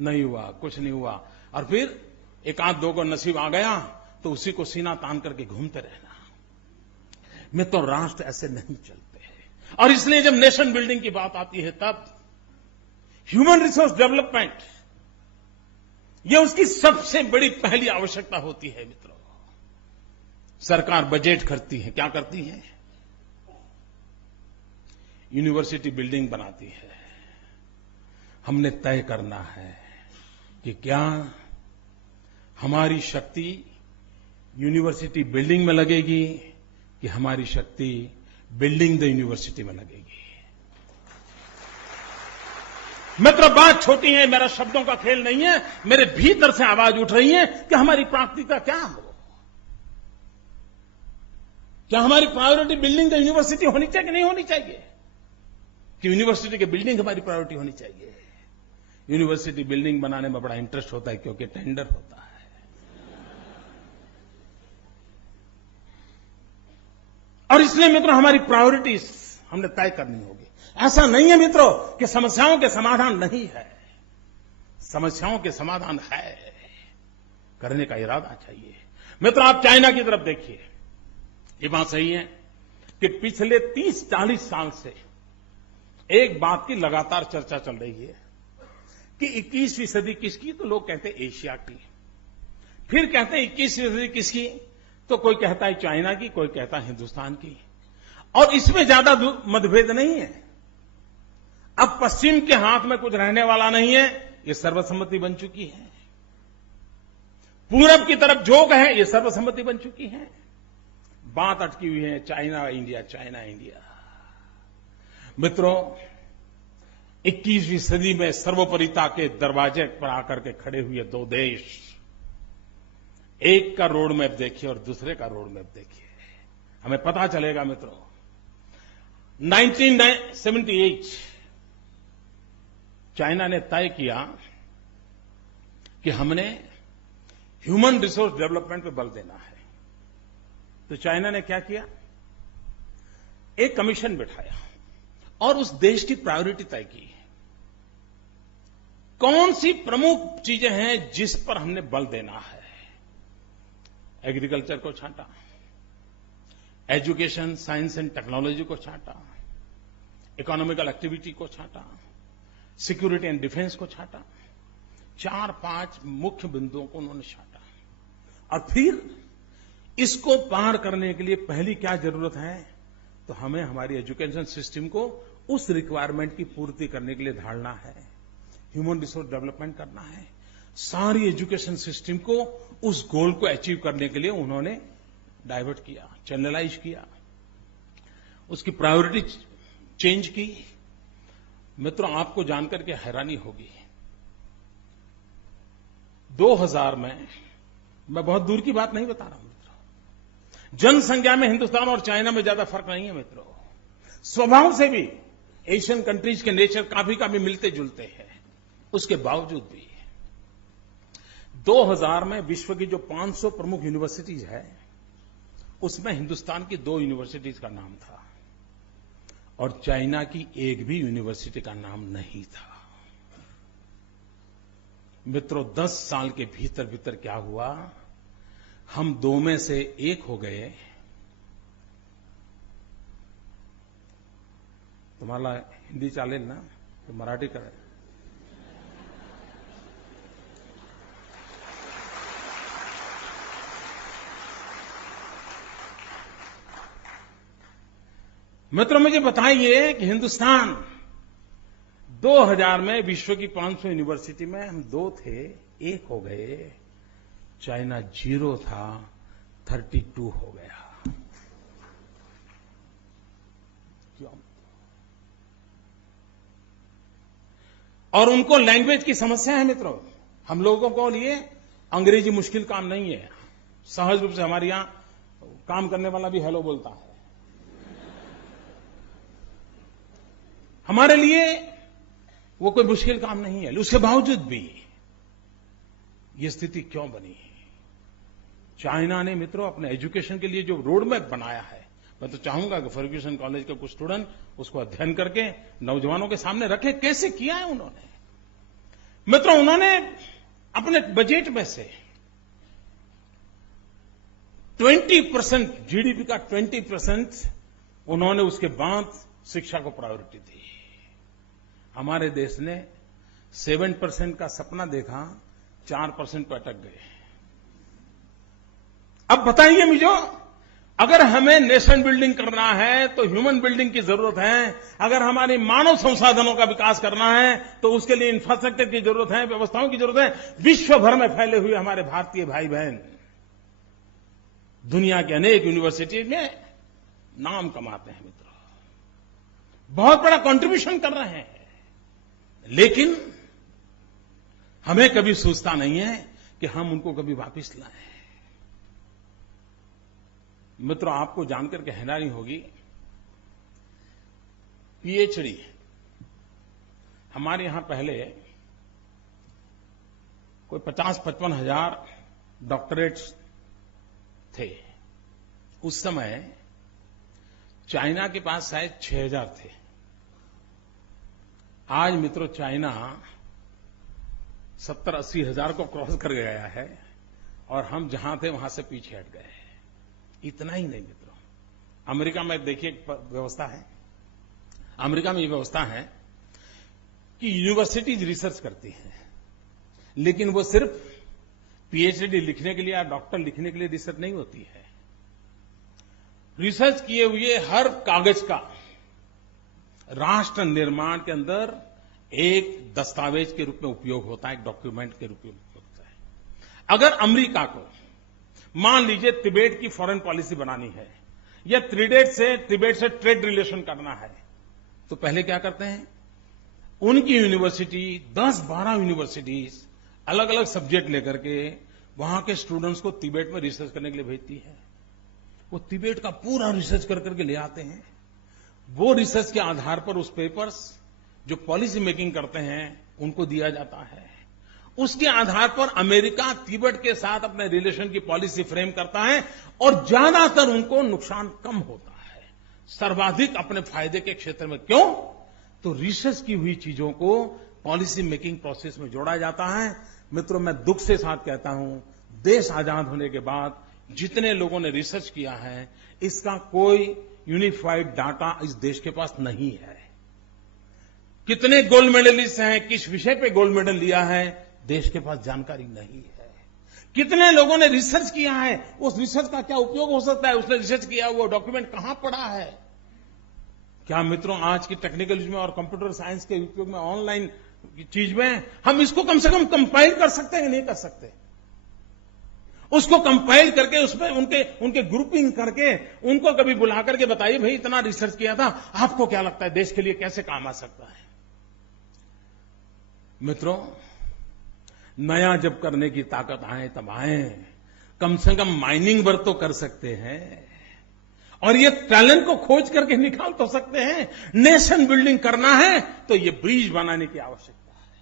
नहीं हुआ, कुछ नहीं हुआ, और फिर एक आध दो को नसीब आ गया तो उसी को सीना तान करके घूमते रहना। मित्रों, राष्ट्र ऐसे नहीं चलते हैं। और इसलिए जब नेशन बिल्डिंग की बात आती है तब ह्यूमन रिसोर्स डेवलपमेंट यह उसकी सबसे बड़ी पहली आवश्यकता होती है। मित्रों, सरकार बजट करती है, क्या करती है? यूनिवर्सिटी बिल्डिंग बनाती है। हमने तय करना है कि क्या हमारी शक्ति यूनिवर्सिटी बिल्डिंग में लगेगी कि हमारी शक्ति बिल्डिंग द यूनिवर्सिटी में लगेगी। मित्रों, बात छोटी है, मेरा शब्दों का खेल नहीं है, मेरे भीतर से आवाज उठ रही है कि हमारी प्राथमिकता क्या हो। क्या हमारी प्रायोरिटी बिल्डिंग द यूनिवर्सिटी होनी चाहिए कि नहीं होनी चाहिए? कि यूनिवर्सिटी की बिल्डिंग हमारी प्रायोरिटी होनी चाहिए। यूनिवर्सिटी बिल्डिंग बनाने में बड़ा इंटरेस्ट होता है क्योंकि टेंडर होता है। और इसलिए मित्रों, हमारी प्रायोरिटीज हमने तय करनी होगी। ऐसा नहीं है मित्रों कि समस्याओं के समाधान नहीं है, समस्याओं के समाधान है, करने का इरादा चाहिए। मित्रों, आप चाइना की तरफ देखिए, ये बात सही है कि पिछले 30-40 साल से एक बात की लगातार चर्चा चल रही है कि 21वीं सदी किसकी? तो लोग कहते हैं एशिया की, फिर कहते हैं 21वीं सदी किसकी? तो कोई कहता है चाइना की, कोई कहता है हिंदुस्तान की। और इसमें ज्यादा मतभेद नहीं है। अब पश्चिम के हाथ में कुछ रहने वाला नहीं है, ये सर्वसम्मति बन चुकी है। पूरब की तरफ झोंक है, ये सर्वसम्मति बन चुकी है। बात अटकी हुई है चाइना इंडिया, चाइना इंडिया। मित्रों, 21वीं सदी में सर्वोपरिता के दरवाजे पर आकर के खड़े हुए दो देश, एक का रोड मैप देखिए और दूसरे का रोड मैप देखिए, हमें पता चलेगा मित्रों। 1978 चाइना ने तय किया कि हमने ह्यूमन रिसोर्स डेवलपमेंट पे बल देना है। तो चाइना ने क्या किया, एक कमीशन बिठाया और उस देश की प्रायोरिटी तय की। कौन सी प्रमुख चीजें हैं जिस पर हमने बल देना है। एग्रीकल्चर को छांटा, एजुकेशन, साइंस एंड टेक्नोलॉजी को छांटा, इकोनॉमिकल एक्टिविटी को छांटा, सिक्योरिटी एंड डिफेंस को छांटा। 4-5 मुख्य बिंदुओं को उन्होंने छांटा। और फिर इसको पार करने के लिए पहली क्या जरूरत है, तो हमें हमारी एजुकेशन सिस्टम को उस रिक्वायरमेंट की पूर्ति करने के लिए ढालना है, ह्यूमन रिसोर्स डेवलपमेंट करना है। सारी एजुकेशन सिस्टम को उस गोल को अचीव करने के लिए उन्होंने डाइवर्ट किया, चैनलाइज किया, उसकी प्रायोरिटी चेंज की। मित्रों, आपको जानकर के हैरानी होगी, 2000 में, मैं बहुत दूर की बात नहीं बता रहा हूं मित्रों, जनसंख्या में हिंदुस्तान और चाइना में ज्यादा फर्क नहीं है मित्रों। स्वभाव से भी एशियन कंट्रीज के नेचर काफी मिलते जुलते हैं। उसके बावजूद भी 2000 में विश्व की जो 500 प्रमुख यूनिवर्सिटीज है, उसमें हिंदुस्तान की 2 यूनिवर्सिटीज का नाम था और चाइना की एक भी यूनिवर्सिटी का नाम नहीं था। मित्रों, 10 साल के भीतर भीतर क्या हुआ, हम 2 में से 1 हो गए। तुम्हाला हिंदी चालेल ना, तो मराठी करे। मित्रों, मुझे बताइए कि हिंदुस्तान 2000 में विश्व की 500 यूनिवर्सिटी में हम 2 थे, 1 हो गए। चाइना 0 था, 32 हो गया। क्यों? और उनको लैंग्वेज की समस्या है मित्रों। हम लोगों को लिए अंग्रेजी मुश्किल काम नहीं है। सहज रूप से हमारे यहां काम करने वाला भी हेलो बोलता है। हमारे लिए वो कोई मुश्किल काम नहीं है। उसके बावजूद भी ये स्थिति क्यों बनी? चाइना ने मित्रों अपने एजुकेशन के लिए जो रोड मैप बनाया है, मैं तो चाहूंगा कि फर्ग्यूसन कॉलेज के कुछ स्टूडेंट उसको अध्ययन करके नौजवानों के सामने रखे। कैसे किया है उन्होंने? मित्रों, उन्होंने अपने बजट में से 20% जीडीपी का 20% उन्होंने उसके बाद शिक्षा को प्रायोरिटी दी। हमारे देश ने 7% का सपना देखा, 4% पर अटक गए। अब बताइए मुझे, अगर हमें नेशन बिल्डिंग करना है तो ह्यूमन बिल्डिंग की जरूरत है। अगर हमारे मानव संसाधनों का विकास करना है तो उसके लिए इंफ्रास्ट्रक्चर की जरूरत है, व्यवस्थाओं की जरूरत है। विश्व भर में फैले हुए हमारे भारतीय भाई बहन दुनिया के अनेक यूनिवर्सिटी में नाम कमाते हैं मित्रों, बहुत बड़ा कंट्रीब्यूशन कर रहे हैं। लेकिन हमें कभी सोचता नहीं है कि हम उनको कभी वापस लाएं। मित्रों, आपको जानकर के हैरानी होगी, पीएचडी हमारे यहां पहले कोई 50-55 हजार डॉक्टरेट्स थे। उस समय चाइना के पास शायद 6000 थे। आज मित्रों चाइना 70-80 हजार को क्रॉस कर गया है और हम जहां थे वहां से पीछे हट गए। इतना ही नहीं मित्रों, अमेरिका में देखिए व्यवस्था है। अमेरिका में ये व्यवस्था है कि यूनिवर्सिटीज रिसर्च करती हैं, लेकिन वो सिर्फ पीएचडी लिखने के लिए या डॉक्टर लिखने के लिए रिसर्च नहीं होती है। रिसर्च किए हुए हर कागज का राष्ट्र निर्माण के अंदर एक दस्तावेज के रूप में उपयोग होता है, एक डॉक्यूमेंट के रूप में उपयोग होता है। अगर अमेरिका को मान लीजिए तिबेट की फॉरेन पॉलिसी बनानी है या तिबेट से ट्रेड रिलेशन करना है, तो पहले क्या करते हैं, उनकी यूनिवर्सिटी 10-12 यूनिवर्सिटीज अलग अलग सब्जेक्ट लेकर के वहां के स्टूडेंट्स को तिबेट में रिसर्च करने के लिए भेजती है। वो तिबेट का पूरा रिसर्च कर करके ले आते हैं। वो रिसर्च के आधार पर उस पेपर्स जो पॉलिसी मेकिंग करते हैं उनको दिया जाता है। उसके आधार पर अमेरिका तिब्बत के साथ अपने रिलेशन की पॉलिसी फ्रेम करता है और ज्यादातर उनको नुकसान कम होता है, सर्वाधिक अपने फायदे के क्षेत्र में। क्यों? तो रिसर्च की हुई चीजों को पॉलिसी मेकिंग प्रोसेस में जोड़ा जाता है। मित्रों, मैं दुख से साथ कहता हूं, देश आजाद होने के बाद जितने लोगों ने रिसर्च किया है, इसका कोई यूनिफाइड डाटा इस देश के पास नहीं है। कितने गोल्ड मेडलिस्ट हैं, किस विषय पे गोल्ड मेडल लिया है, देश के पास जानकारी नहीं है। कितने लोगों ने रिसर्च किया है, उस रिसर्च का क्या उपयोग हो सकता है, उसने रिसर्च किया वो डॉक्यूमेंट कहां पड़ा है। क्या मित्रों, आज की टेक्निकल युग में और कंप्यूटर साइंस के उपयोग में, ऑनलाइन चीज में हम इसको कम से कम कंपाइल कर सकते हैं? नहीं कर सकते। उसको कंपाइल करके उसमें उनके ग्रुपिंग करके उनको कभी बुला करके बताइए, भाई इतना रिसर्च किया था, आपको क्या लगता है देश के लिए कैसे काम आ सकता है। मित्रों, नया जब करने की ताकत आए तब आए, कम से कम माइनिंग वर्क तो कर सकते हैं और ये टैलेंट को खोज करके निकाल तो सकते हैं। नेशन बिल्डिंग करना है तो ये ब्रिज बनाने की आवश्यकता है।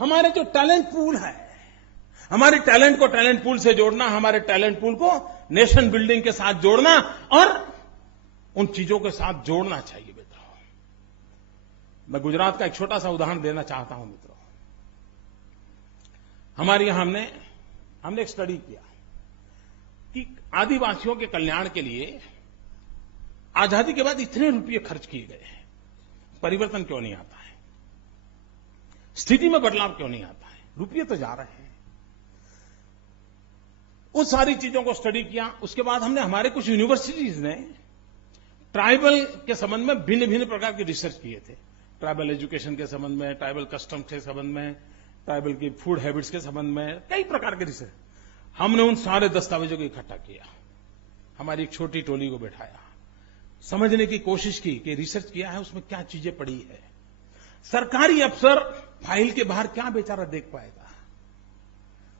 हमारे जो टैलेंट पूल है, हमारे टैलेंट को टैलेंट पूल से जोड़ना, हमारे टैलेंट पूल को नेशन बिल्डिंग के साथ जोड़ना और उन चीजों के साथ जोड़ना चाहिए। मित्रों, मैं गुजरात का एक छोटा सा उदाहरण देना चाहता हूं। मित्रों, हमारे यहां हमने एक स्टडी किया कि आदिवासियों के कल्याण के लिए आजादी के बाद इतने रुपये खर्च किए गए हैं, परिवर्तन क्यों नहीं आता है, स्थिति में बदलाव क्यों नहीं आता है, रुपये तो जा रहे हैं। उस सारी चीजों को स्टडी किया। उसके बाद हमने हमारे कुछ यूनिवर्सिटीज ने ट्राइबल के संबंध में भिन्न भिन्न प्रकार की रिसर्च किए थे। ट्राइबल एजुकेशन के संबंध में, ट्राइबल कस्टम के संबंध में, ट्राइबल की फूड हैबिट्स के संबंध में, कई प्रकार के रिसर्च। हमने उन सारे दस्तावेजों को इकट्ठा किया, हमारी एक छोटी टोली को बैठाया, समझने की कोशिश की कि रिसर्च किया है उसमें क्या चीजें पड़ी है। सरकारी अफसर फाइल के बाहर क्या बेचारा देख पाएगा,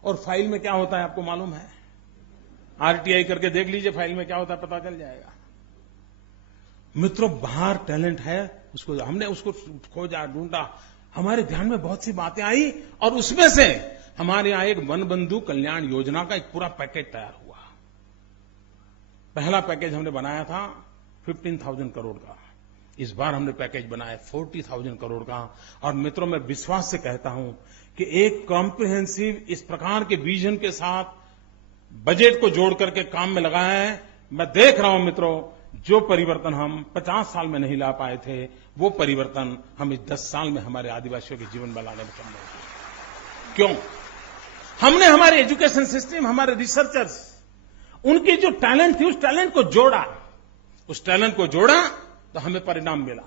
और फाइल में क्या होता है आपको मालूम है। आरटीआई करके देख लीजिए फाइल में क्या होता है, पता चल जाएगा। मित्रों, बाहर टैलेंट है, हमने उसको खोजा, ढूंढा, हमारे ध्यान में बहुत सी बातें आई और उसमें से हमारे यहां एक वन बंधु कल्याण योजना का एक पूरा पैकेज तैयार हुआ। पहला पैकेज हमने बनाया था 15,000 करोड़ का, इस बार हमने पैकेज बनाया 40,000 करोड़ का। और मित्रों, मैं विश्वास से कहता हूं कि एक कॉम्प्रिहेंसिव इस प्रकार के विजन के साथ बजट को जोड़ करके काम में लगाया है। मैं देख रहा हूं मित्रों, जो परिवर्तन हम 50 साल में नहीं ला पाए थे, वो परिवर्तन हम इस 10 साल में हमारे आदिवासियों के जीवन में लाने में सक्षम होंगे। क्यों? हमने हमारे एजुकेशन सिस्टम, हमारे रिसर्चर्स, उनकी जो टैलेंट थी उस टैलेंट को जोड़ा, उस टैलेंट को जोड़ा तो हमें परिणाम मिला।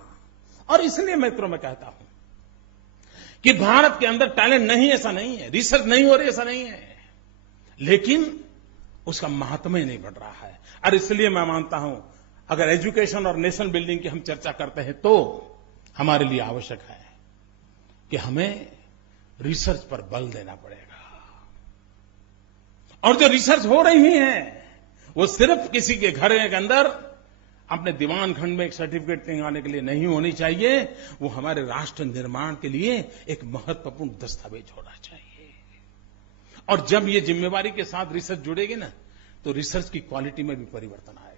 और इसलिए मित्रों मैं कहता हूं कि भारत के अंदर टैलेंट नहीं, ऐसा नहीं है, रिसर्च नहीं हो रही ऐसा नहीं है, लेकिन उसका महात्म्य नहीं बढ़ रहा है। और इसलिए मैं मानता हूं अगर एजुकेशन और नेशन बिल्डिंग की हम चर्चा करते हैं तो हमारे लिए आवश्यक है कि हमें रिसर्च पर बल देना पड़ेगा। और जो रिसर्च हो रही है वो सिर्फ किसी के घर के अंदर अपने दीवान खंड में एक सर्टिफिकेट निकालने के लिए नहीं होनी चाहिए, वो हमारे राष्ट्र निर्माण के लिए एक महत्वपूर्ण दस्तावेज होना चाहिए। और जब ये जिम्मेवारी के साथ रिसर्च जुड़ेगी ना, तो रिसर्च की क्वालिटी में भी परिवर्तन आएगा।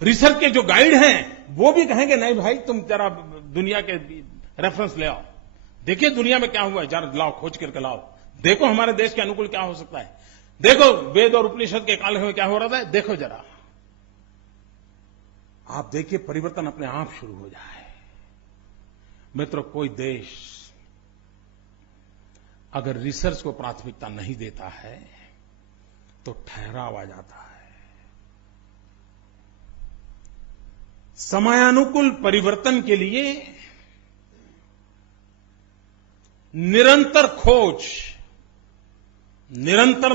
रिसर्च के जो गाइड हैं वो भी कहेंगे, नहीं भाई तुम जरा दुनिया के रेफरेंस ले आओ, देखिए दुनिया में क्या हुआ है, जरा लाओ, खोज करके लाओ, देखो हमारे देश के अनुकूल क्या हो सकता है, देखो वेद और उपनिषद के काल में क्या हो रहा था, देखो जरा। आप देखिए परिवर्तन अपने आप शुरू हो जाए। मित्रों, कोई देश अगर रिसर्च को प्राथमिकता नहीं देता है तो ठहराव आ जाता है। समयानुकूल परिवर्तन के लिए निरंतर खोज, निरंतर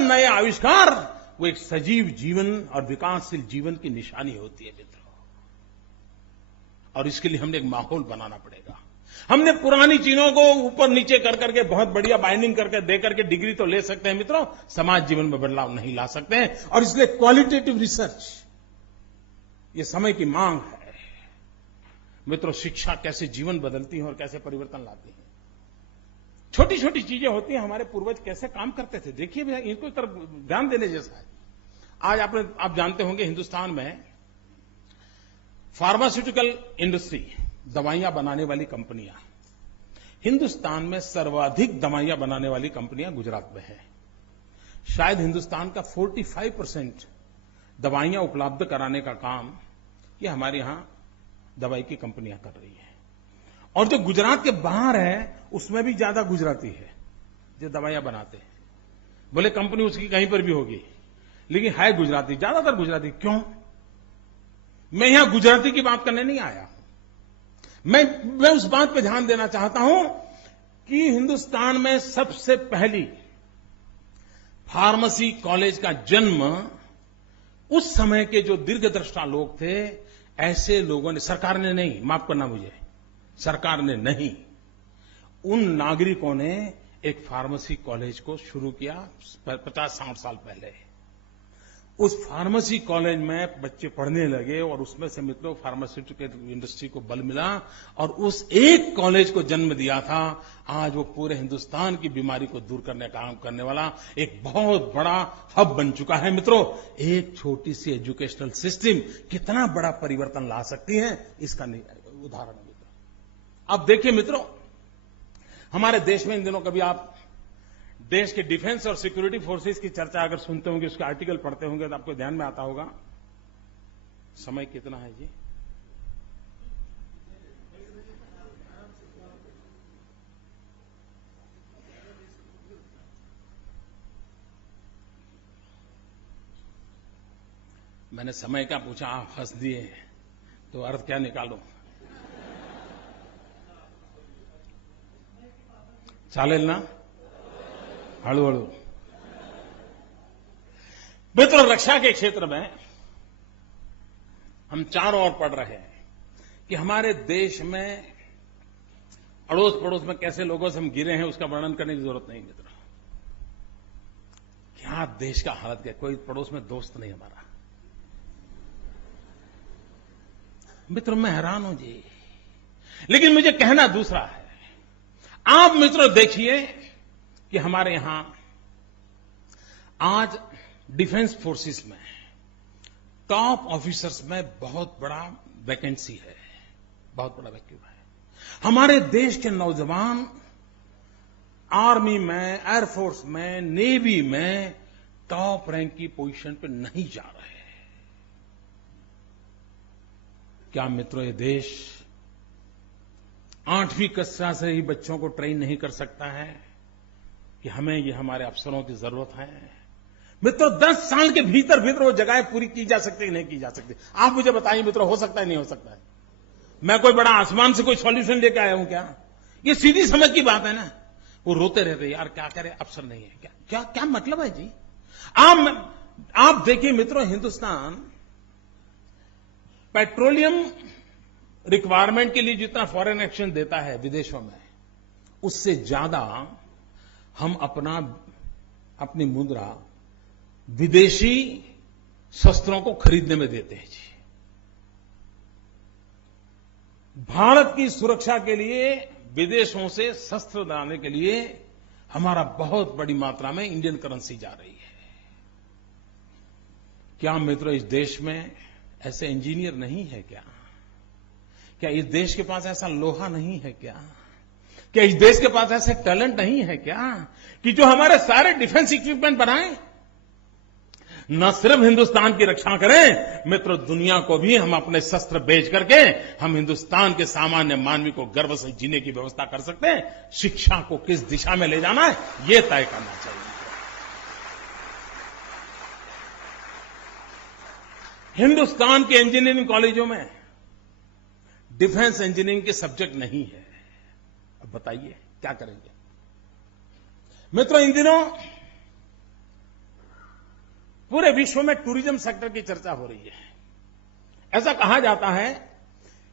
नए आविष्कार वो एक सजीव जीवन और विकासशील जीवन की निशानी होती है मित्रों। और इसके लिए हमने एक माहौल बनाना पड़ेगा। हमने पुरानी चीजों को ऊपर नीचे कर करके बहुत बढ़िया बाइंडिंग करके दे करके डिग्री तो ले सकते हैं मित्रों, समाज जीवन में बदलाव नहीं ला सकते हैं। और इसलिए क्वालिटेटिव रिसर्च ये समय की मांग है। मित्रों, शिक्षा कैसे जीवन बदलती है और कैसे परिवर्तन लाती है। छोटी छोटी चीजें होती हैं, हमारे पूर्वज कैसे काम करते थे, देखिए भैया, इनको तरफ ध्यान देने जैसा है। आज आप जानते होंगे, हिंदुस्तान में फार्मास्यूटिकल इंडस्ट्री, दवाइयां बनाने वाली कंपनियां, हिंदुस्तान में सर्वाधिक दवाइयां बनाने वाली कंपनियां गुजरात में है। शायद हिंदुस्तान का 45% दवाइयां उपलब्ध कराने का काम ये हमारे यहां दवाई की कंपनियां कर रही है। और जो गुजरात के बाहर है, उसमें भी ज्यादा गुजराती है जो दवाइयां बनाते हैं। बोले कंपनी उसकी कहीं पर भी होगी, लेकिन है गुजराती, ज्यादातर गुजराती। क्यों? मैं यहां गुजराती की बात करने नहीं आया। मैं उस बात पे ध्यान देना चाहता हूं कि हिंदुस्तान में सबसे पहली फार्मेसी कॉलेज का जन्म उस समय के जो दीर्घदृष्टा लोग थे, ऐसे लोगों ने, सरकार ने नहीं, माफ करना मुझे, सरकार ने नहीं, उन नागरिकों ने एक फार्मेसी कॉलेज को शुरू किया 50-60 साल पहले। उस फार्मेसी कॉलेज में बच्चे पढ़ने लगे और उसमें से मित्रों फार्मास्यूटिकल इंडस्ट्री को बल मिला और उस एक कॉलेज को जन्म दिया था। आज वो पूरे हिंदुस्तान की बीमारी को दूर करने का काम करने वाला एक बहुत बड़ा हब बन चुका है। मित्रों, एक छोटी सी एजुकेशनल सिस्टम कितना बड़ा परिवर्तन ला सकती है, इसका उदाहरण है मित्रों। अब देखिए मित्रों, हमारे देश में इन दिनों कभी आप देश के डिफेंस और सिक्योरिटी फोर्सेस की चर्चा अगर सुनते होंगे, उसके आर्टिकल पढ़ते होंगे, तो आपको ध्यान में आता होगा। समय कितना है जी? मैंने समय का पूछा, आप हंस दिए, तो अर्थ क्या निकालूं? चालेल ना? हळू-हळू। मित्रों, रक्षा के क्षेत्र में हम चारों ओर पढ़ रहे हैं कि हमारे देश में अड़ोस पड़ोस में कैसे लोगों से हम गिरे हैं, उसका वर्णन करने की जरूरत नहीं। मित्रों, क्या देश का हालत क्या, कोई पड़ोस में दोस्त नहीं हमारा। मित्रों, मैं हैरान हूं जी, लेकिन मुझे कहना दूसरा है। आप मित्रों देखिए कि हमारे यहां आज डिफेंस फोर्सेस में टॉप ऑफिसर्स में बहुत बड़ा वैकेंसी है, बहुत बड़ा वैक्यूम है। हमारे देश के नौजवान आर्मी में, एयरफोर्स में, नेवी में टॉप रैंक की पोजीशन पर नहीं जा रहे। क्या मित्रों, ये देश 8वीं कक्षा से ही बच्चों को ट्रेन नहीं कर सकता है कि हमें ये हमारे अफसरों की जरूरत है? मित्रों, 10 साल के भीतर भीतर वो जगहें पूरी की जा सकती है, नहीं की जा सकती? आप मुझे बताइए मित्रों, हो सकता है, नहीं हो सकता है? मैं कोई बड़ा आसमान से कोई सॉल्यूशन लेके आया हूं क्या? ये सीधी समझ की बात है ना। वो रोते रहते, यार क्या करे, अफसर नहीं है, क्या क्या क्या मतलब है जी? आप देखिए मित्रों, हिंदुस्तान पेट्रोलियम रिक्वायरमेंट के लिए जितना फॉरेन एक्सचेंज देता है विदेशों में, उससे ज्यादा हम अपनी मुद्रा विदेशी शस्त्रों को खरीदने में देते हैं जी। भारत की सुरक्षा के लिए विदेशों से शस्त्र लाने के लिए हमारा बहुत बड़ी मात्रा में इंडियन करेंसी जा रही है। क्या मित्रों, इस देश में ऐसे इंजीनियर नहीं है क्या? क्या इस देश के पास ऐसा लोहा नहीं है क्या? क्या इस देश के पास ऐसे टैलेंट नहीं है क्या कि जो हमारे सारे डिफेंस इक्विपमेंट बनाएं? न सिर्फ हिंदुस्तान की रक्षा करें मित्रों, दुनिया को भी हम अपने शस्त्र बेच करके हम हिंदुस्तान के सामान्य मानवी को गर्व से जीने की व्यवस्था कर सकते हैं। शिक्षा को किस दिशा में ले जाना है, ये तय करना चाहिए। हिंदुस्तान के इंजीनियरिंग कॉलेजों में डिफेंस इंजीनियरिंग के सब्जेक्ट नहीं है। अब बताइए क्या करेंगे? मित्रों, इन दिनों पूरे विश्व में टूरिज्म सेक्टर की चर्चा हो रही है। ऐसा कहा जाता है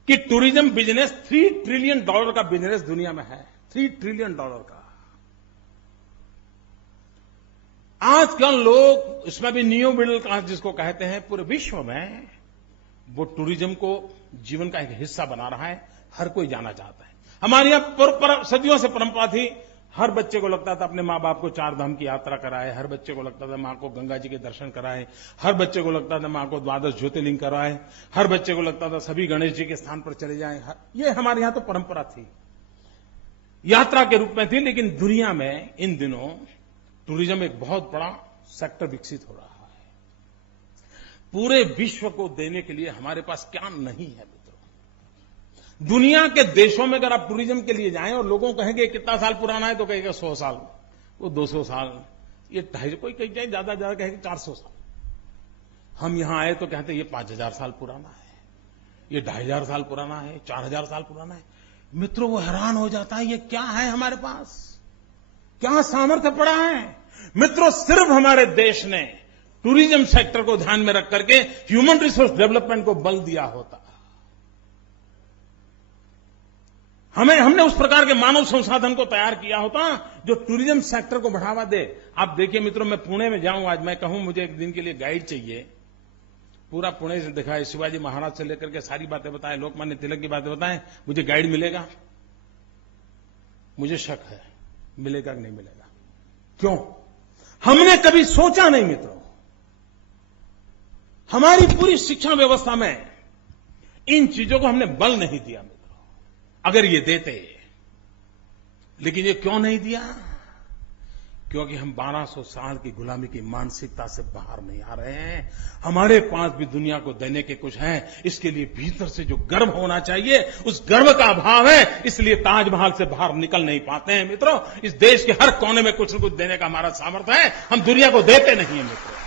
कि टूरिज्म बिजनेस $3 ट्रिलियन का बिजनेस दुनिया में है। $3 ट्रिलियन का। आजकल लोग, इसमें भी न्यू मिडिल क्लास जिसको कहते हैं, पूरे विश्व में वो टूरिज्म को जीवन का एक हिस्सा बना रहा है। हर कोई जाना चाहता है। हमारे यहाँ सदियों से परंपरा थी, हर बच्चे को लगता था अपने माँ बाप को 4 धाम की यात्रा कराए, हर बच्चे को लगता था माँ को गंगा जी के दर्शन कराए, हर बच्चे को लगता था माँ को 12 ज्योतिर्लिंग कराए, हर बच्चे को लगता था सभी गणेश जी के स्थान पर चले जाएं। ये हमारे यहाँ तो परंपरा थी, यात्रा के रूप में थी। लेकिन दुनिया में इन दिनों टूरिज्म एक बहुत बड़ा सेक्टर विकसित हो रहा है। पूरे विश्व को देने के लिए हमारे पास क्या नहीं है मित्रों। दुनिया के देशों में अगर आप टूरिज्म के लिए जाएं और लोगों को कहेंगे कितना साल पुराना है, तो कहेगा 100 साल, वो 200 साल, ये 250, कोई कहीं जाए ज्यादा कहेगा 400 साल। हम यहां आए तो कहते ये 5000 साल पुराना है, ये 2500 साल पुराना है, 4000 साल पुराना है। मित्रों, वो हैरान हो जाता है, ये क्या है हमारे पास, क्या सामर्थ्य पड़ा है। मित्रों, सिर्फ हमारे देश ने टूरिज्म सेक्टर को ध्यान में रख करके ह्यूमन रिसोर्स डेवलपमेंट को बल दिया होता, हमने उस प्रकार के मानव संसाधन को तैयार किया होता जो टूरिज्म सेक्टर को बढ़ावा दे। आप देखिए मित्रों, मैं पुणे में जाऊं, आज मैं कहूं मुझे एक दिन के लिए गाइड चाहिए, पूरा पुणे से दिखाए, शिवाजी महाराज से लेकर के सारी बातें बताएं, लोकमान्य तिलक की बातें बताएं, मुझे गाइड मिलेगा? मुझे शक है मिलेगा कि नहीं मिलेगा। क्यों? हमने कभी सोचा नहीं मित्रों। हमारी पूरी शिक्षा व्यवस्था में इन चीजों को हमने बल नहीं दिया मित्रों। अगर ये देते, लेकिन ये क्यों नहीं दिया? क्योंकि हम 1200 साल की गुलामी की मानसिकता से बाहर नहीं आ रहे हैं। हमारे पास भी दुनिया को देने के कुछ है, इसके लिए भीतर से जो गर्व होना चाहिए, उस गर्व का अभाव है, इसलिए ताजमहल से बाहर निकल नहीं पाते हैं मित्रों। इस देश के हर कोने में कुछ न कुछ देने का हमारा सामर्थ्य है, हम दुनिया को देते नहीं है मित्रों।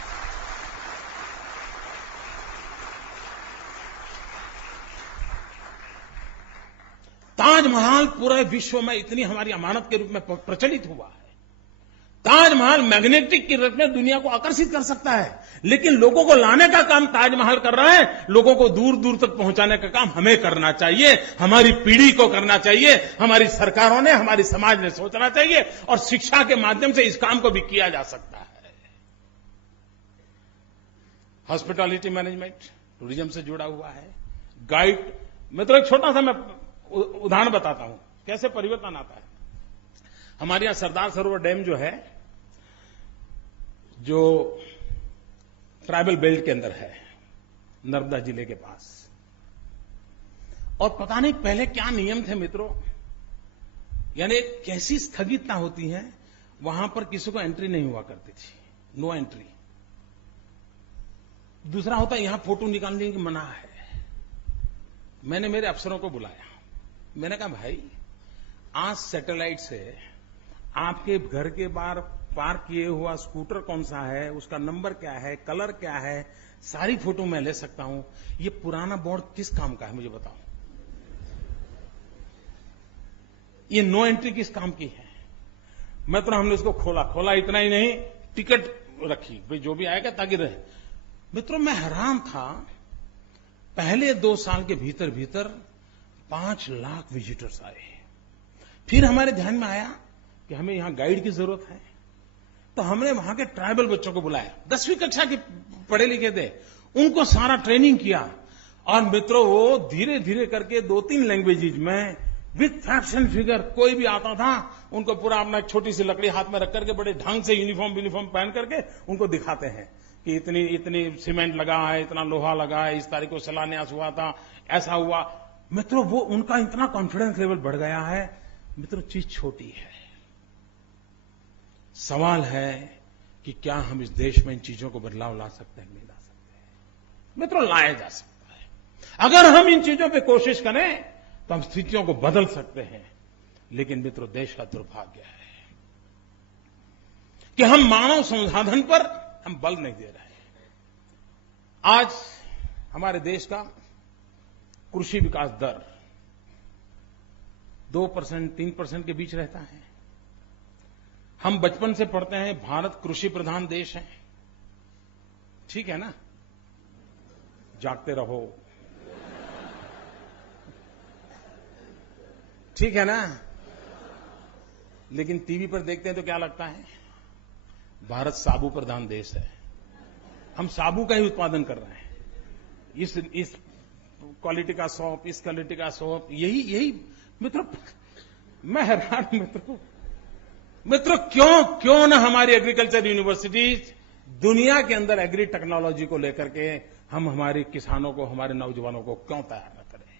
ताजमहल पूरे विश्व में इतनी हमारी अमानत के रूप में प्रचलित हुआ है। ताजमहल मैग्नेटिक की रूप में दुनिया को आकर्षित कर सकता है, लेकिन लोगों को लाने का काम ताजमहल कर रहा है, लोगों को दूर दूर तक पहुंचाने का काम हमें करना चाहिए, हमारी पीढ़ी को करना चाहिए, हमारी सरकारों ने, हमारी समाज ने सोचना चाहिए, और शिक्षा के माध्यम से इस काम को भी किया जा सकता है। हॉस्पिटैलिटी मैनेजमेंट टूरिज्म से जुड़ा हुआ है। गाइड, मतलब एक छोटा सा मैं उदाहरण बताता हूं कैसे परिवर्तन आता है। हमारे यहां सरदार सरोवर डैम जो है, जो ट्राइबल बेल्ट के अंदर है, नर्मदा जिले के पास, और पता नहीं पहले क्या नियम थे मित्रों, यानी कैसी स्थगितता होती है, वहां पर किसी को एंट्री नहीं हुआ करती थी, नो एंट्री। दूसरा होता यहां फोटो निकालने की मना है। मैंने मेरे अफसरों को बुलाया, मैंने कहा भाई, आज सैटेलाइट से आपके घर के बाहर पार्क किए हुआ स्कूटर कौन सा है, उसका नंबर क्या है, कलर क्या है, सारी फोटो मैं ले सकता हूं। ये पुराना बोर्ड किस काम का है मुझे बताओ? ये नो एंट्री किस काम की है? मैं तो हमने इसको खोला इतना ही नहीं, टिकट रखी, भाई जो भी आएगा ताकि रहे। मित्रों, मैं हैरान था, पहले 2 साल के भीतर भीतर 5 लाख विजिटर्स आए। फिर हमारे ध्यान में आया कि हमें यहां गाइड की जरूरत है, तो हमने वहां के ट्राइबल बच्चों को बुलाया, 10वीं कक्षा के पढ़े लिखे थे, उनको सारा ट्रेनिंग किया, और मित्रों वो धीरे धीरे करके 2-3 लैंग्वेजेज में विथ फैक्ट्स एंड फिगर, कोई भी आता था उनको पूरा अपना एक छोटी सी लकड़ी हाथ में रख करके बड़े ढंग से यूनिफॉर्म पहन करके उनको दिखाते हैं कि इतनी सीमेंट लगा है, इतना लोहा लगा है, इस तारीख को शिलान्यास हुआ था, ऐसा हुआ। मित्रों, वो उनका इतना कॉन्फिडेंस लेवल बढ़ गया है। मित्रों, चीज छोटी है, सवाल है कि क्या हम इस देश में इन चीजों को बदलाव ला सकते हैं, नहीं ला सकते हैं? मित्रों, लाया जा सकता है। अगर हम इन चीजों पे कोशिश करें तो हम स्थितियों को बदल सकते हैं। लेकिन मित्रों, देश का दुर्भाग्य है कि हम मानव संसाधन पर हम बल नहीं दे रहे हैं। आज हमारे देश का कृषि विकास दर 2%, 3% के बीच रहता है। हम बचपन से पढ़ते हैं भारत कृषि प्रधान देश है, ठीक है ना? जागते रहो, ठीक है ना? लेकिन टीवी पर देखते हैं तो क्या लगता है? भारत साबु प्रधान देश है, हम साबु का ही उत्पादन कर रहे हैं। इस क्वालिटी का सौंप, इस क्वालिटी का सौंप, यही मित्रों, मैं हैरान मित्रों क्यों ना हमारी एग्रीकल्चर यूनिवर्सिटीज दुनिया के अंदर एग्री टेक्नोलॉजी को लेकर के हम हमारे किसानों को, हमारे नौजवानों को क्यों तैयार न करें।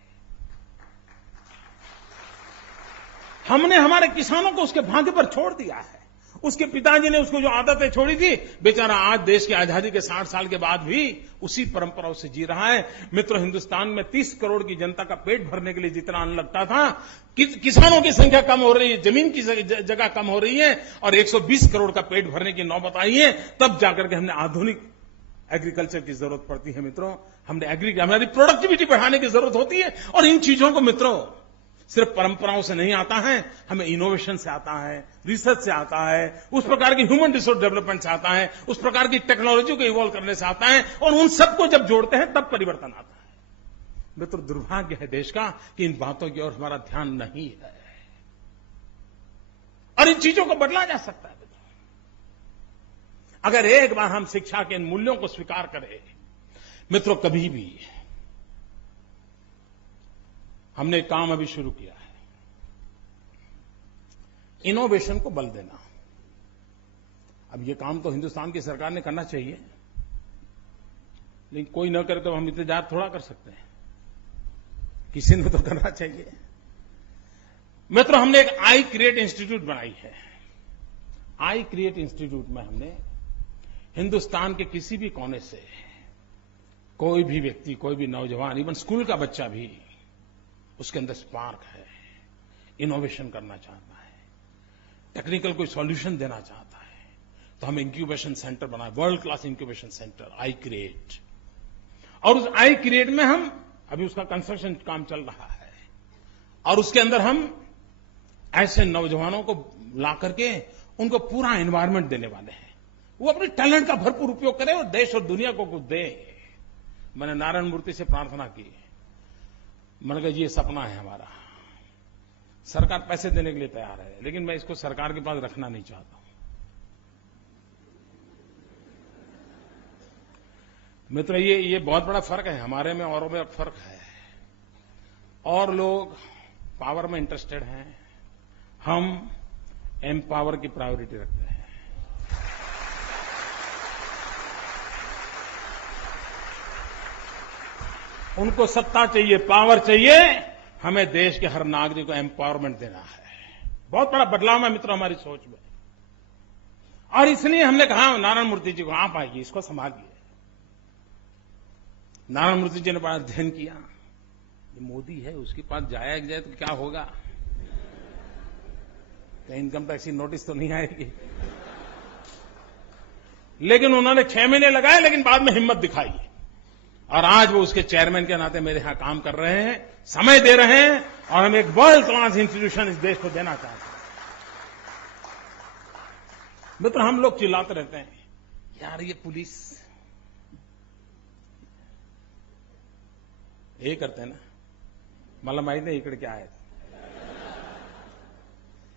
हमने हमारे किसानों को उसके भाग्य पर छोड़ दिया है। उसके पिताजी ने उसको जो आदतें छोड़ी थी, बेचारा आज देश की आजादी के 60 साल के बाद भी उसी परंपराओं से जी रहा है। मित्रों, हिंदुस्तान में 30 करोड़ की जनता का पेट भरने के लिए जितना अन्न लगता था, किसानों की संख्या कम हो रही है, जमीन की जगह कम हो रही है और 120 करोड़ का पेट भरने की नौबत आई है, तब जाकर के हमने आधुनिक एग्रीकल्चर की जरूरत पड़ती है। मित्रों, हमारी प्रोडक्टिविटी बढ़ाने की जरूरत होती है और इन चीजों को मित्रों सिर्फ परंपराओं से नहीं आता है, हमें इनोवेशन से आता है, रिसर्च से आता है, उस प्रकार की ह्यूमन रिसोर्स डेवलपमेंट से आता है, उस प्रकार की टेक्नोलॉजी को इवॉल्व करने से आता है और उन सबको जब जोड़ते हैं तब परिवर्तन आता है। मित्रों, दुर्भाग्य है देश का कि इन बातों की ओर हमारा ध्यान नहीं है और इन चीजों को बदला जा सकता है। अगर एक बार हम शिक्षा के इन मूल्यों को स्वीकार करें, मित्रों, कभी भी हमने एक काम अभी शुरू किया है, इनोवेशन को बल देना। अब ये काम तो हिंदुस्तान की सरकार ने करना चाहिए, लेकिन कोई न करे तो हम इंतजार थोड़ा कर सकते हैं, किसी ने तो करना चाहिए। मित्रों, हमने एक आई क्रिएट इंस्टीट्यूट बनाई है। आई क्रिएट इंस्टीट्यूट में हमने हिंदुस्तान के किसी भी कोने से कोई भी व्यक्ति, कोई भी नौजवान, इवन स्कूल का बच्चा भी, उसके अंदर स्पार्क है, इनोवेशन करना चाहता है, टेक्निकल कोई सॉल्यूशन देना चाहता है, तो हम इंक्यूबेशन सेंटर बनाए, world class incubation centre I create. और उस आई क्रिएट में हम अभी उसका कंस्ट्रक्शन काम चल रहा है और उसके अंदर हम ऐसे नौजवानों को ला करके उनको पूरा एनवायरमेंट देने वाले हैं, वो अपने टैलेंट का भरपूर उपयोग करें और देश और दुनिया को कुछ दे। मैंने नारायण मूर्ति से प्रार्थना की, मैंने कहा ये सपना है हमारा, सरकार पैसे देने के लिए तैयार है, लेकिन मैं इसको सरकार के पास रखना नहीं चाहता हूं। मित्रों, ये बहुत बड़ा फर्क है हमारे में, औरों में फर्क है। और लोग पावर में इंटरेस्टेड हैं, हम एम्पावर की प्रायोरिटी रखते हैं। उनको सत्ता चाहिए, पावर चाहिए, हमें देश के हर नागरिक को एम्पावरमेंट देना है। बहुत बड़ा बदलाव है मित्रों हमारी सोच में, और इसलिए हमने कहा नारायण मूर्ति जी को, आप आइए, इसको संभालिए। नारायण मूर्ति जी ने बड़ा अध्ययन किया, ये मोदी है, उसके पास जाया जाए तो क्या होगा, कहीं इनकम टैक्स की नोटिस तो नहीं आएगी। लेकिन उन्होंने 6 महीने लगाए, लेकिन बाद में हिम्मत दिखाई और आज वो उसके चेयरमैन के नाते मेरे यहां काम कर रहे हैं, समय दे रहे हैं और हम एक वर्ल्ड क्लास इंस्टीट्यूशन इस देश को देना चाहते हैं। मित्र, हम लोग चिल्लाते रहते हैं, यार ये पुलिस यही करते हैं ना, मतलब माहिती नहीं इकड़ क्या है,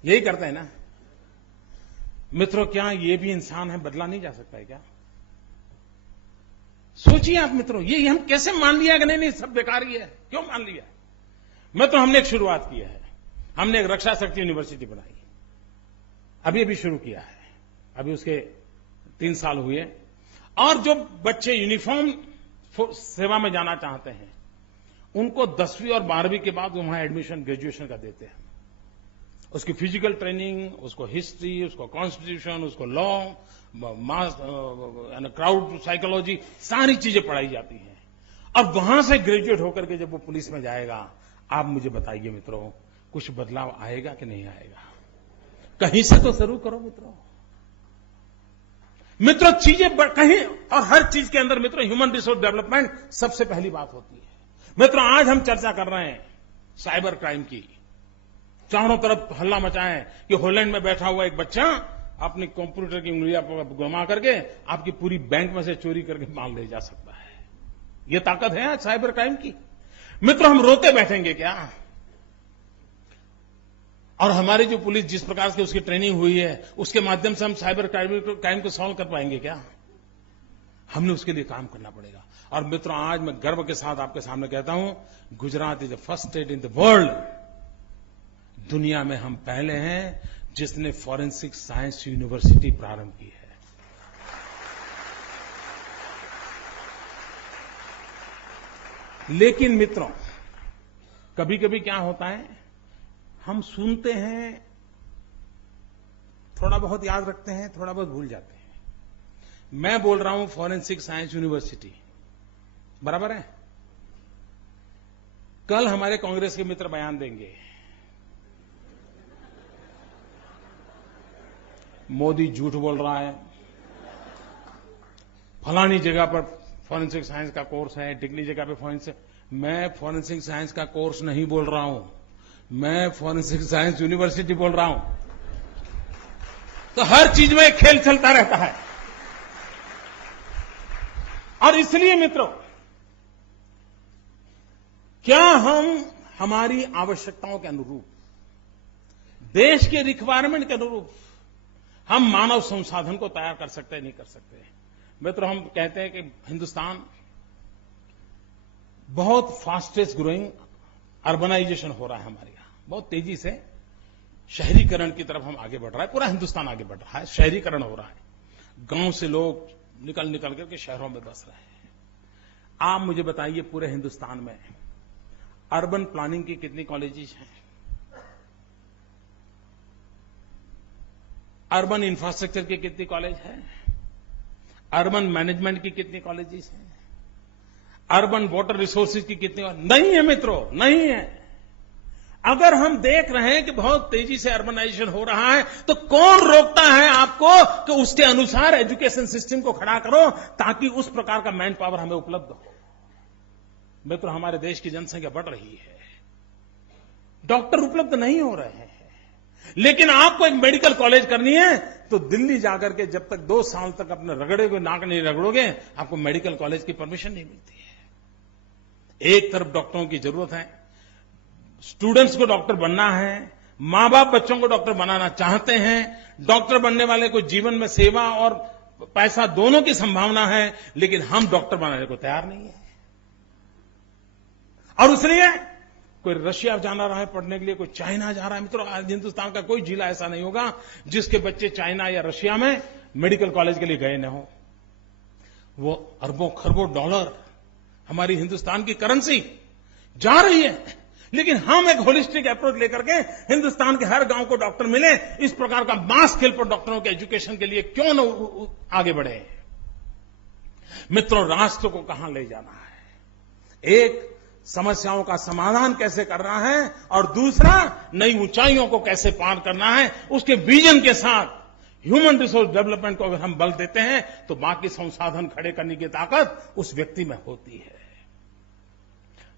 यही करते हैं ना। मित्रों, क्या ये भी इंसान है, बदला नहीं जा सकता है क्या? सोचिए आप मित्रों, ये हम कैसे मान लिया कि नहीं सब बेकार ही है, क्यों मान लिया? मित्रों, हमने एक शुरुआत की है, हमने एक रक्षा शक्ति यूनिवर्सिटी बनाई, अभी शुरू किया है, अभी उसके 3 साल हुए। और जो बच्चे यूनिफॉर्म सेवा में जाना चाहते हैं, उनको 10वीं और 12वीं के बाद वहां एडमिशन ग्रेजुएशन का देते हैं। उसकी फिजिकल ट्रेनिंग, उसको हिस्ट्री, उसको कॉन्स्टिट्यूशन, उसको लॉ, क्राउड साइकोलॉजी, सारी चीजें पढ़ाई जाती हैं। और वहां से ग्रेजुएट होकर के जब वो पुलिस में जाएगा, आप मुझे बताइए मित्रों, कुछ बदलाव आएगा कि नहीं आएगा? कहीं से तो शुरू करो मित्रों, चीजें कहीं, और हर चीज के अंदर मित्रों ह्यूमन रिसोर्स डेवलपमेंट सबसे पहली बात होती है। मित्रों, आज हम चर्चा कर रहे हैं साइबर क्राइम की, चारों तरफ हल्ला मचाएं कि हॉलैंड में बैठा हुआ एक बच्चा अपनी कंप्यूटर की उंगलियां घुमा करके आपकी पूरी बैंक में से चोरी करके माल ले जा सकता है। ये ताकत है आज साइबर क्राइम की। मित्रों, हम रोते बैठेंगे क्या? और हमारी जो पुलिस जिस प्रकार से उसकी ट्रेनिंग हुई है, उसके माध्यम से हम साइबर क्राइम को सॉल्व कर पाएंगे क्या? हमने उसके लिए काम करना पड़ेगा। और मित्रों, आज मैं गर्व के साथ आपके सामने कहता हूं, Gujarat is the first state in the world, दुनिया में हम पहले हैं जिसने फॉरेंसिक साइंस यूनिवर्सिटी प्रारंभ की है। लेकिन मित्रों, कभी कभी क्या होता है, हम सुनते हैं, थोड़ा बहुत याद रखते हैं, थोड़ा बहुत भूल जाते हैं। मैं बोल रहा हूं फॉरेंसिक साइंस यूनिवर्सिटी, बराबर है? कल हमारे कांग्रेस के मित्र बयान देंगे, मोदी झूठ बोल रहा है, फलानी जगह पर फॉरेंसिक साइंस का कोर्स है, टिकली जगह पे फॉरेंसिक। मैं फॉरेंसिक साइंस का कोर्स नहीं बोल रहा हूं, मैं फॉरेंसिक साइंस यूनिवर्सिटी बोल रहा हूं। तो हर चीज में एक खेल चलता रहता है। और इसलिए मित्रों, क्या हम हमारी आवश्यकताओं के अनुरूप, देश के रिक्वायरमेंट के अनुरूप हम मानव संसाधन को तैयार कर सकते हैं, नहीं कर सकते? मित्रों, हम कहते हैं कि हिंदुस्तान बहुत फास्टेस्ट ग्रोइंग अर्बनाइजेशन हो रहा है हमारे यहां, बहुत तेजी से शहरीकरण की तरफ हम आगे बढ़ रहा है। पूरा हिंदुस्तान आगे बढ़ रहा है, शहरीकरण हो रहा है। गांव से लोग निकल निकल करके शहरों में बस रहे हैं। आप मुझे बताइए, पूरे हिंदुस्तान में अर्बन प्लानिंग की कितनी कॉलेजेस हैं? अर्बन इंफ्रास्ट्रक्चर की कितनी कॉलेज है? अर्बन मैनेजमेंट की कितनी कॉलेजेस हैं? अर्बन वाटर रिसोर्सेज की कितनी? नहीं है मित्रों, नहीं है। अगर हम देख रहे हैं कि बहुत तेजी से अर्बनाइजेशन हो रहा है, तो कौन रोकता है आपको कि उसके अनुसार एजुकेशन सिस्टम को खड़ा करो, ताकि उस प्रकार का मैन पावर हमें उपलब्ध हो। मित्रों, हमारे देश की जनसंख्या बढ़ रही है, डॉक्टर उपलब्ध नहीं हो रहे हैं, लेकिन आपको एक मेडिकल कॉलेज करनी है तो दिल्ली जाकर के जब तक 2 साल तक अपने रगड़े को नाक नहीं रगड़ोगे, आपको मेडिकल कॉलेज की परमिशन नहीं मिलती है। एक तरफ डॉक्टरों की जरूरत है, स्टूडेंट्स को डॉक्टर बनना है, मां बाप बच्चों को डॉक्टर बनाना चाहते हैं, डॉक्टर बनने वाले को जीवन में सेवा और पैसा दोनों की संभावना है, लेकिन हम डॉक्टर बनाने को तैयार नहीं है। और इसलिए कोई रशिया जाना रहा है पढ़ने के लिए, कोई चाइना जा रहा है। मित्रों, आज हिंदुस्तान का कोई जिला ऐसा नहीं होगा जिसके बच्चे चाइना या रशिया में मेडिकल कॉलेज के लिए गए न हो। वो अरबों खरबों डॉलर हमारी हिंदुस्तान की करेंसी जा रही है, लेकिन हम एक होलिस्टिक अप्रोच लेकर के हिंदुस्तान के हर गांव को डॉक्टर मिले, इस प्रकार का मास स्केल पर डॉक्टरों के एजुकेशन के लिए क्यों न आगे बढ़े? मित्रों, राष्ट्र को कहां ले जाना है, एक समस्याओं का समाधान कैसे करना है और दूसरा नई ऊंचाइयों को कैसे पार करना है, उसके विजन के साथ ह्यूमन रिसोर्स डेवलपमेंट को अगर हम बल देते हैं तो बाकी संसाधन खड़े करने की ताकत उस व्यक्ति में होती है।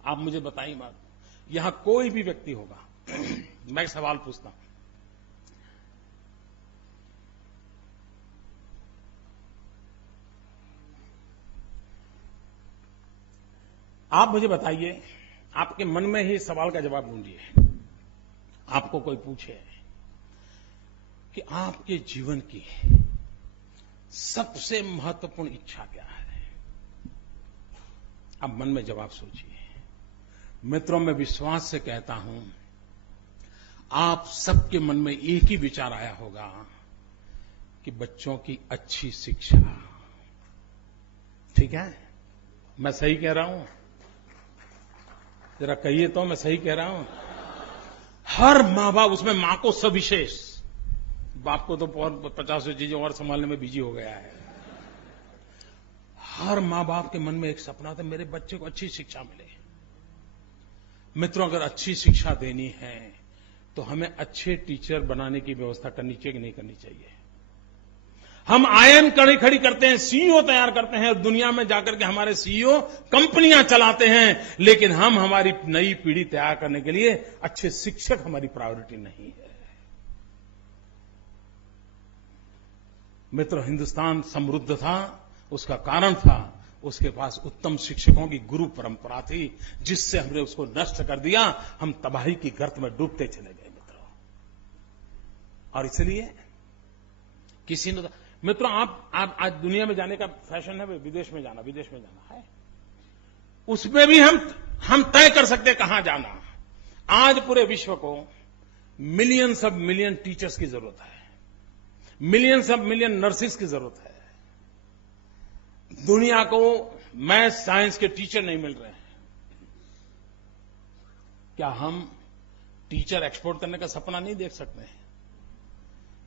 आप मुझे बताइए बात, यहां कोई भी व्यक्ति होगा, मैं एक सवाल पूछता हूं, आप मुझे बताइए, आपके मन में ही सवाल का जवाब ढूंढिए। आपको कोई पूछे कि आपके जीवन की सबसे महत्वपूर्ण इच्छा क्या है, आप मन में जवाब सोचिए। मित्रों, मैं विश्वास से कहता हूं, आप सबके मन में एक ही विचार आया होगा कि बच्चों की अच्छी शिक्षा। ठीक है? मैं सही कह रहा हूं? जरा कहिए तो मैं सही कह रहा हूं? हर मां बाप, उसमें मां को सविशेष, बाप को तो 50 चीजें और संभालने में बिजी हो गया है। हर मां बाप के मन में एक सपना था, मेरे बच्चे को अच्छी शिक्षा मिले। मित्रों, अगर अच्छी शिक्षा देनी है तो हमें अच्छे टीचर बनाने की व्यवस्था करनी चाहिए कि नहीं करनी चाहिए? हम आईएम खड़ी करते हैं, सीईओ तैयार करते हैं, दुनिया में जाकर के हमारे सीईओ कंपनियां चलाते हैं, लेकिन हम हमारी नई पीढ़ी तैयार करने के लिए अच्छे शिक्षक हमारी प्रायोरिटी नहीं है। मित्रों, हिंदुस्तान समृद्ध था, उसका कारण था उसके पास उत्तम शिक्षकों की गुरु परंपरा थी, जिससे हमने उसको नष्ट कर दिया, हम तबाही की गर्त में डूबते चले गए मित्रों। और इसलिए किसी ने, मित्रों, आप आज दुनिया में जाने का फैशन है, विदेश में जाना है। उसमें भी हम तय कर सकते हैं कहां जाना। आज पूरे विश्व को मिलियंस ऑफ मिलियन टीचर्स की जरूरत है, मिलियंस ऑफ मिलियन नर्सेस की जरूरत है। दुनिया को मैथ साइंस के टीचर नहीं मिल रहे हैं। क्या हम टीचर एक्सपोर्ट करने का सपना नहीं देख सकते हैं?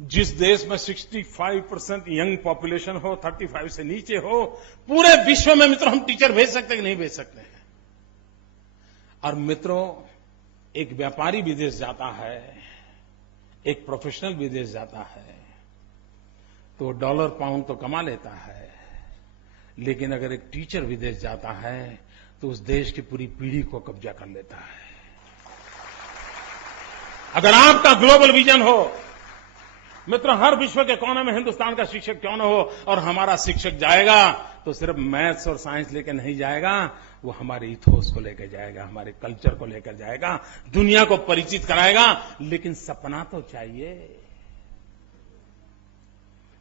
जिस देश में 65% यंग पॉपुलेशन हो, 35 से नीचे हो, पूरे विश्व में मित्रों हम टीचर भेज सकते हैं कि नहीं भेज सकते हैं? और मित्रों, एक व्यापारी विदेश जाता है, एक प्रोफेशनल विदेश जाता है, तो डॉलर पाउंड तो कमा लेता है, लेकिन अगर एक टीचर विदेश जाता है तो उस देश की पूरी पीढ़ी को कब्जा कर लेता है। अगर आपका ग्लोबल विजन हो, मित्रों, हर विश्व के कोने में हिंदुस्तान का शिक्षक क्यों न हो, और हमारा शिक्षक जाएगा तो सिर्फ मैथ्स और साइंस लेकर नहीं जाएगा, वो हमारे इथोस को लेकर जाएगा, हमारे कल्चर को लेकर जाएगा, दुनिया को परिचित कराएगा। लेकिन सपना तो चाहिए।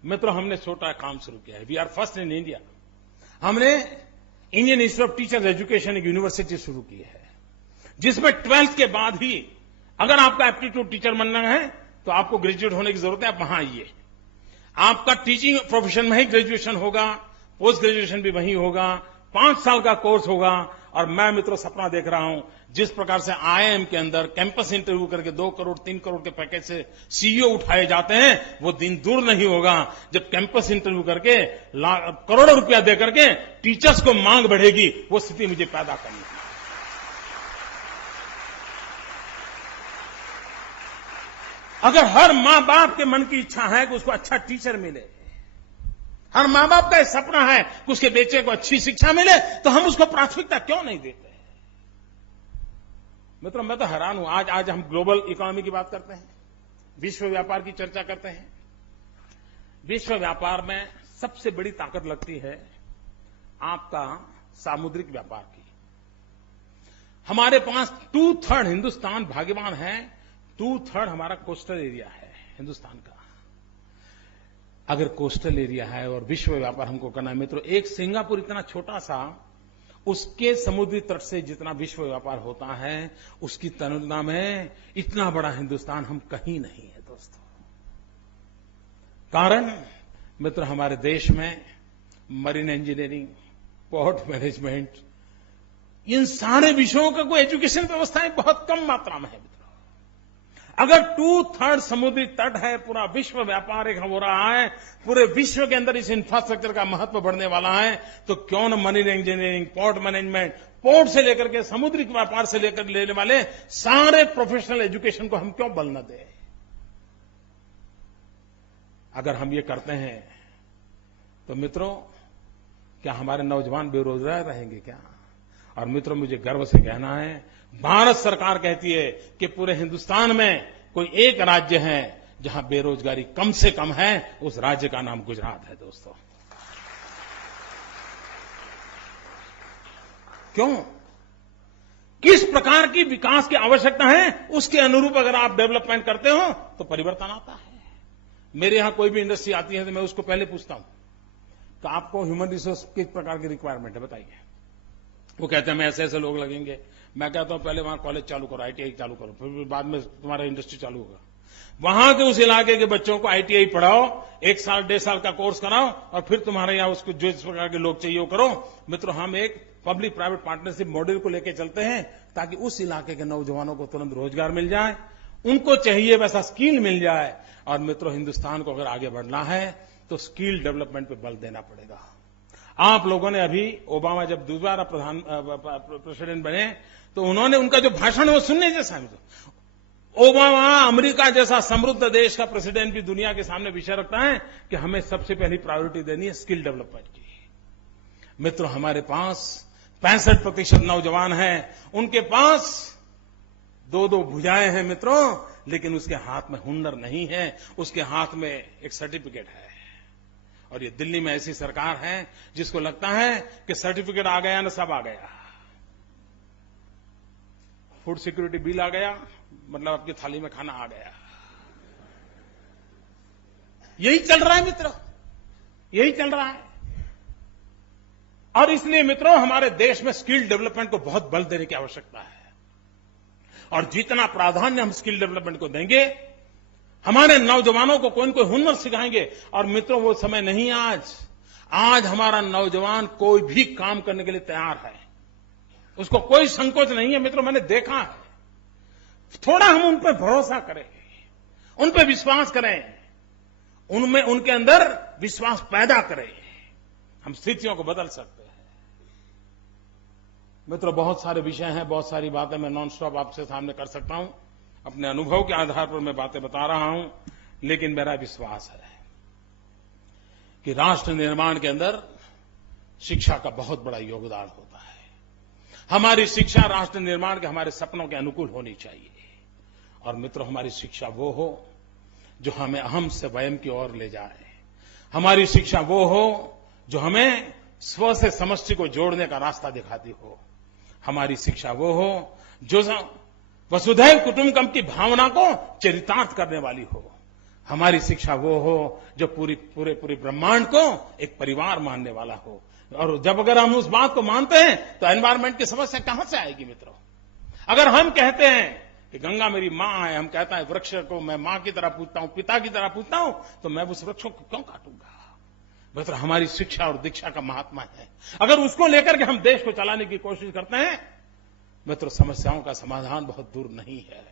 मित्रों, हमने छोटा काम शुरू किया है। We are first in India. हमने Indian institute of teachers education एक यूनिवर्सिटी शुरू की है, जिसमें 12th के बाद ही अगर आपका एप्टीट्यूड टीचर बनना है तो आपको ग्रेजुएट होने की जरूरत है। आप वहां आइए। आपका टीचिंग प्रोफेशन में ही ग्रेजुएशन होगा, पोस्ट ग्रेजुएशन भी वहीं होगा, 5 साल का कोर्स होगा। और मैं मित्रों सपना देख रहा हूं, जिस प्रकार से IIM के अंदर कैंपस इंटरव्यू करके 2 करोड़ 3 करोड़ के पैकेज से CEO उठाए जाते हैं, वो दिन दूर नहीं होगा जब कैंपस इंटरव्यू करके करोड़ों रुपया दे करके टीचर्स को मांग बढ़ेगी। वो स्थिति मुझे पैदा करनी है। अगर हर मां बाप के मन की इच्छा है कि उसको अच्छा टीचर मिले, हर मां बाप का सपना है कि उसके बेटे को अच्छी शिक्षा मिले, तो हम उसको प्राथमिकता क्यों नहीं देते? मित्रों, मैं तो हैरान हूं। आज हम ग्लोबल इकोनॉमी की बात करते हैं, विश्व व्यापार की चर्चा करते हैं। विश्व व्यापार में सबसे बड़ी ताकत लगती है आपका सामुद्रिक व्यापार की। हमारे पास 2/3 हिंदुस्तान भाग्यवान है, 2/3 हमारा कोस्टल एरिया है हिंदुस्तान का। अगर कोस्टल एरिया है और विश्व व्यापार हमको करना है मित्रों, एक सिंगापुर इतना छोटा सा, उसके समुद्री तट से जितना विश्व व्यापार होता है, उसकी तुलना में इतना बड़ा हिंदुस्तान हम कहीं नहीं है दोस्तों। कारण मित्र, हमारे देश में मरीन इंजीनियरिंग, पोर्ट मैनेजमेंट, इन सारे विषयों का कोई एजुकेशन व्यवस्थाएं बहुत कम मात्रा में है। अगर 2/3 समुद्री तट है, पूरा विश्व व्यापार एक हो रहा है, पूरे विश्व के अंदर इस इंफ्रास्ट्रक्चर का महत्व बढ़ने वाला है, तो क्यों न marine engineering, port management, port से लेकर के समुद्री व्यापार से लेकर लेने वाले सारे प्रोफेशनल एजुकेशन को हम क्यों बल न दें? अगर हम ये करते हैं तो मित्रों, क्या हमारे नौजवान बेरोजगार रहेंगे क्या? और मित्रों, मुझे गर्व से कहना है, भारत सरकार कहती है कि पूरे हिंदुस्तान में कोई एक राज्य है जहां बेरोजगारी कम से कम है, उस राज्य का नाम गुजरात है दोस्तों। क्यों? किस प्रकार की विकास की आवश्यकता है, उसके अनुरूप अगर आप डेवलपमेंट करते हो तो परिवर्तन आता है। मेरे यहां कोई भी इंडस्ट्री आती है तो मैं उसको पहले पूछता हूं कि आपको ह्यूमन रिसोर्स किस प्रकार की रिक्वायरमेंट है, बताइए। वो कहते हैं मैं ऐसे ऐसे लोग लगेंगे। मैं कहता हूं पहले वहां कॉलेज चालू करो, ITI चालू करो, फिर बाद में तुम्हारा इंडस्ट्री चालू होगा। वहां के उस इलाके के बच्चों को ITI पढ़ाओ, 1 साल 1.5 साल का कोर्स कराओ, और फिर तुम्हारे यहां उसको जो इस प्रकार के लोग चाहिए वो करो। मित्रों, हम एक पब्लिक प्राइवेट पार्टनरशिप मॉडल को लेकर चलते हैं ताकि उस इलाके के नौजवानों को तुरंत रोजगार मिल जाए, उनको चाहिए वैसा स्किल मिल जाए। और मित्रों, हिंदुस्तान को अगर आगे बढ़ना है तो स्किल डेवलपमेंट पर बल देना पड़ेगा। आप लोगों ने अभी ओबामा जब दोबारा प्रेसिडेंट बने तो उन्होंने उनका जो भाषण है वो सुनने जैसा है। ओबामा अमेरिका जैसा समृद्ध देश का प्रेसिडेंट भी दुनिया के सामने विषय रखता है कि हमें सबसे पहली प्रायोरिटी देनी है स्किल डेवलपमेंट की। मित्रों, हमारे पास 65% नौजवान हैं, उनके पास 2-2 भुजाएं हैं मित्रों, लेकिन उसके हाथ में हुनर नहीं है, उसके हाथ में एक सर्टिफिकेट है। और ये दिल्ली में ऐसी सरकार है जिसको लगता है कि सर्टिफिकेट आ गया ना सब आ गया। फूड सिक्योरिटी बिल आ गया, मतलब आपकी थाली में खाना आ गया। यही चल रहा है मित्रों। यही चल रहा है। और इसलिए मित्रों, हमारे देश में स्किल डेवलपमेंट को बहुत बल देने की आवश्यकता है। और जितना प्राधान्य हम स्किल डेवलपमेंट को देंगे, हमारे नौजवानों को कोई न कोई हुनर सिखाएंगे। और मित्रों, वो समय नहीं आज हमारा नौजवान कोई भी काम करने के लिए तैयार है, उसको कोई संकोच नहीं है। मित्रों, मैंने देखा है। थोड़ा हम उन पर भरोसा करें, उन पर विश्वास करें, उनमें उनके अंदर विश्वास पैदा करें, हम स्थितियों को बदल सकते हैं। मित्रों, बहुत सारे विषय हैं, बहुत सारी बातें मैं नॉन स्टॉप आपसे सामने कर सकता हूं। अपने अनुभव के आधार पर मैं बातें बता रहा हूं, लेकिन मेरा विश्वास है कि राष्ट्र निर्माण के अंदर शिक्षा का बहुत बड़ा योगदान होता है। हमारी शिक्षा राष्ट्र निर्माण के, हमारे सपनों के अनुकूल होनी चाहिए। और मित्रों, हमारी शिक्षा वो हो जो हमें अहम से वयम की ओर ले जाए। हमारी शिक्षा वो हो जो हमें स्व से समष्टि को जोड़ने का रास्ता दिखाती हो। हमारी शिक्षा वो हो जो वसुधैव कुटुंबकम की भावना को चरितार्थ करने वाली हो। हमारी शिक्षा वो हो जो पूरे ब्रह्मांड को एक परिवार मानने वाला हो। और जब अगर हम उस बात को मानते हैं तो एनवायरमेंट की समस्या कहां से आएगी मित्रों? अगर हम कहते हैं कि गंगा मेरी मां है, हम कहता है वृक्ष को मैं मां की तरह पूजता हूं, पिता की तरह पूजता हूं, तो मैं उस वृक्ष को क्यों काटूंगा? मित्रों, हमारी शिक्षा और दीक्षा का महात्मा है। अगर उसको लेकर के हम देश को चलाने की कोशिश करते हैं, मित्रों, समस्याओं का समाधान बहुत दूर नहीं है।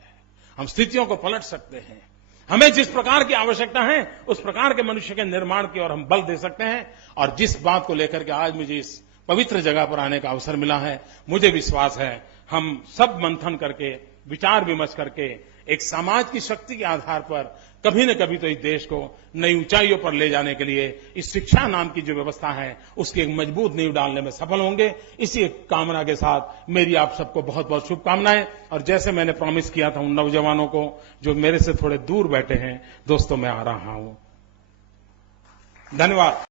हम स्थितियों को पलट सकते हैं। हमें जिस प्रकार की आवश्यकता है, उस प्रकार के मनुष्य के निर्माण की ओर हम बल दे सकते हैं। और जिस बात को लेकर के आज मुझे इस पवित्र जगह पर आने का अवसर मिला है, मुझे विश्वास है हम सब मंथन करके, विचार विमर्श करके, एक समाज की शक्ति के आधार पर कभी न कभी तो इस देश को नई ऊंचाइयों पर ले जाने के लिए इस शिक्षा नाम की जो व्यवस्था है, उसकी एक मजबूत नींव डालने में सफल होंगे। इसी कामना के साथ मेरी आप सबको बहुत बहुत शुभकामनाएं। और जैसे मैंने प्रॉमिस किया था उन नौजवानों को जो मेरे से थोड़े दूर बैठे हैं, दोस्तों, मैं आ रहा हूं। धन्यवाद।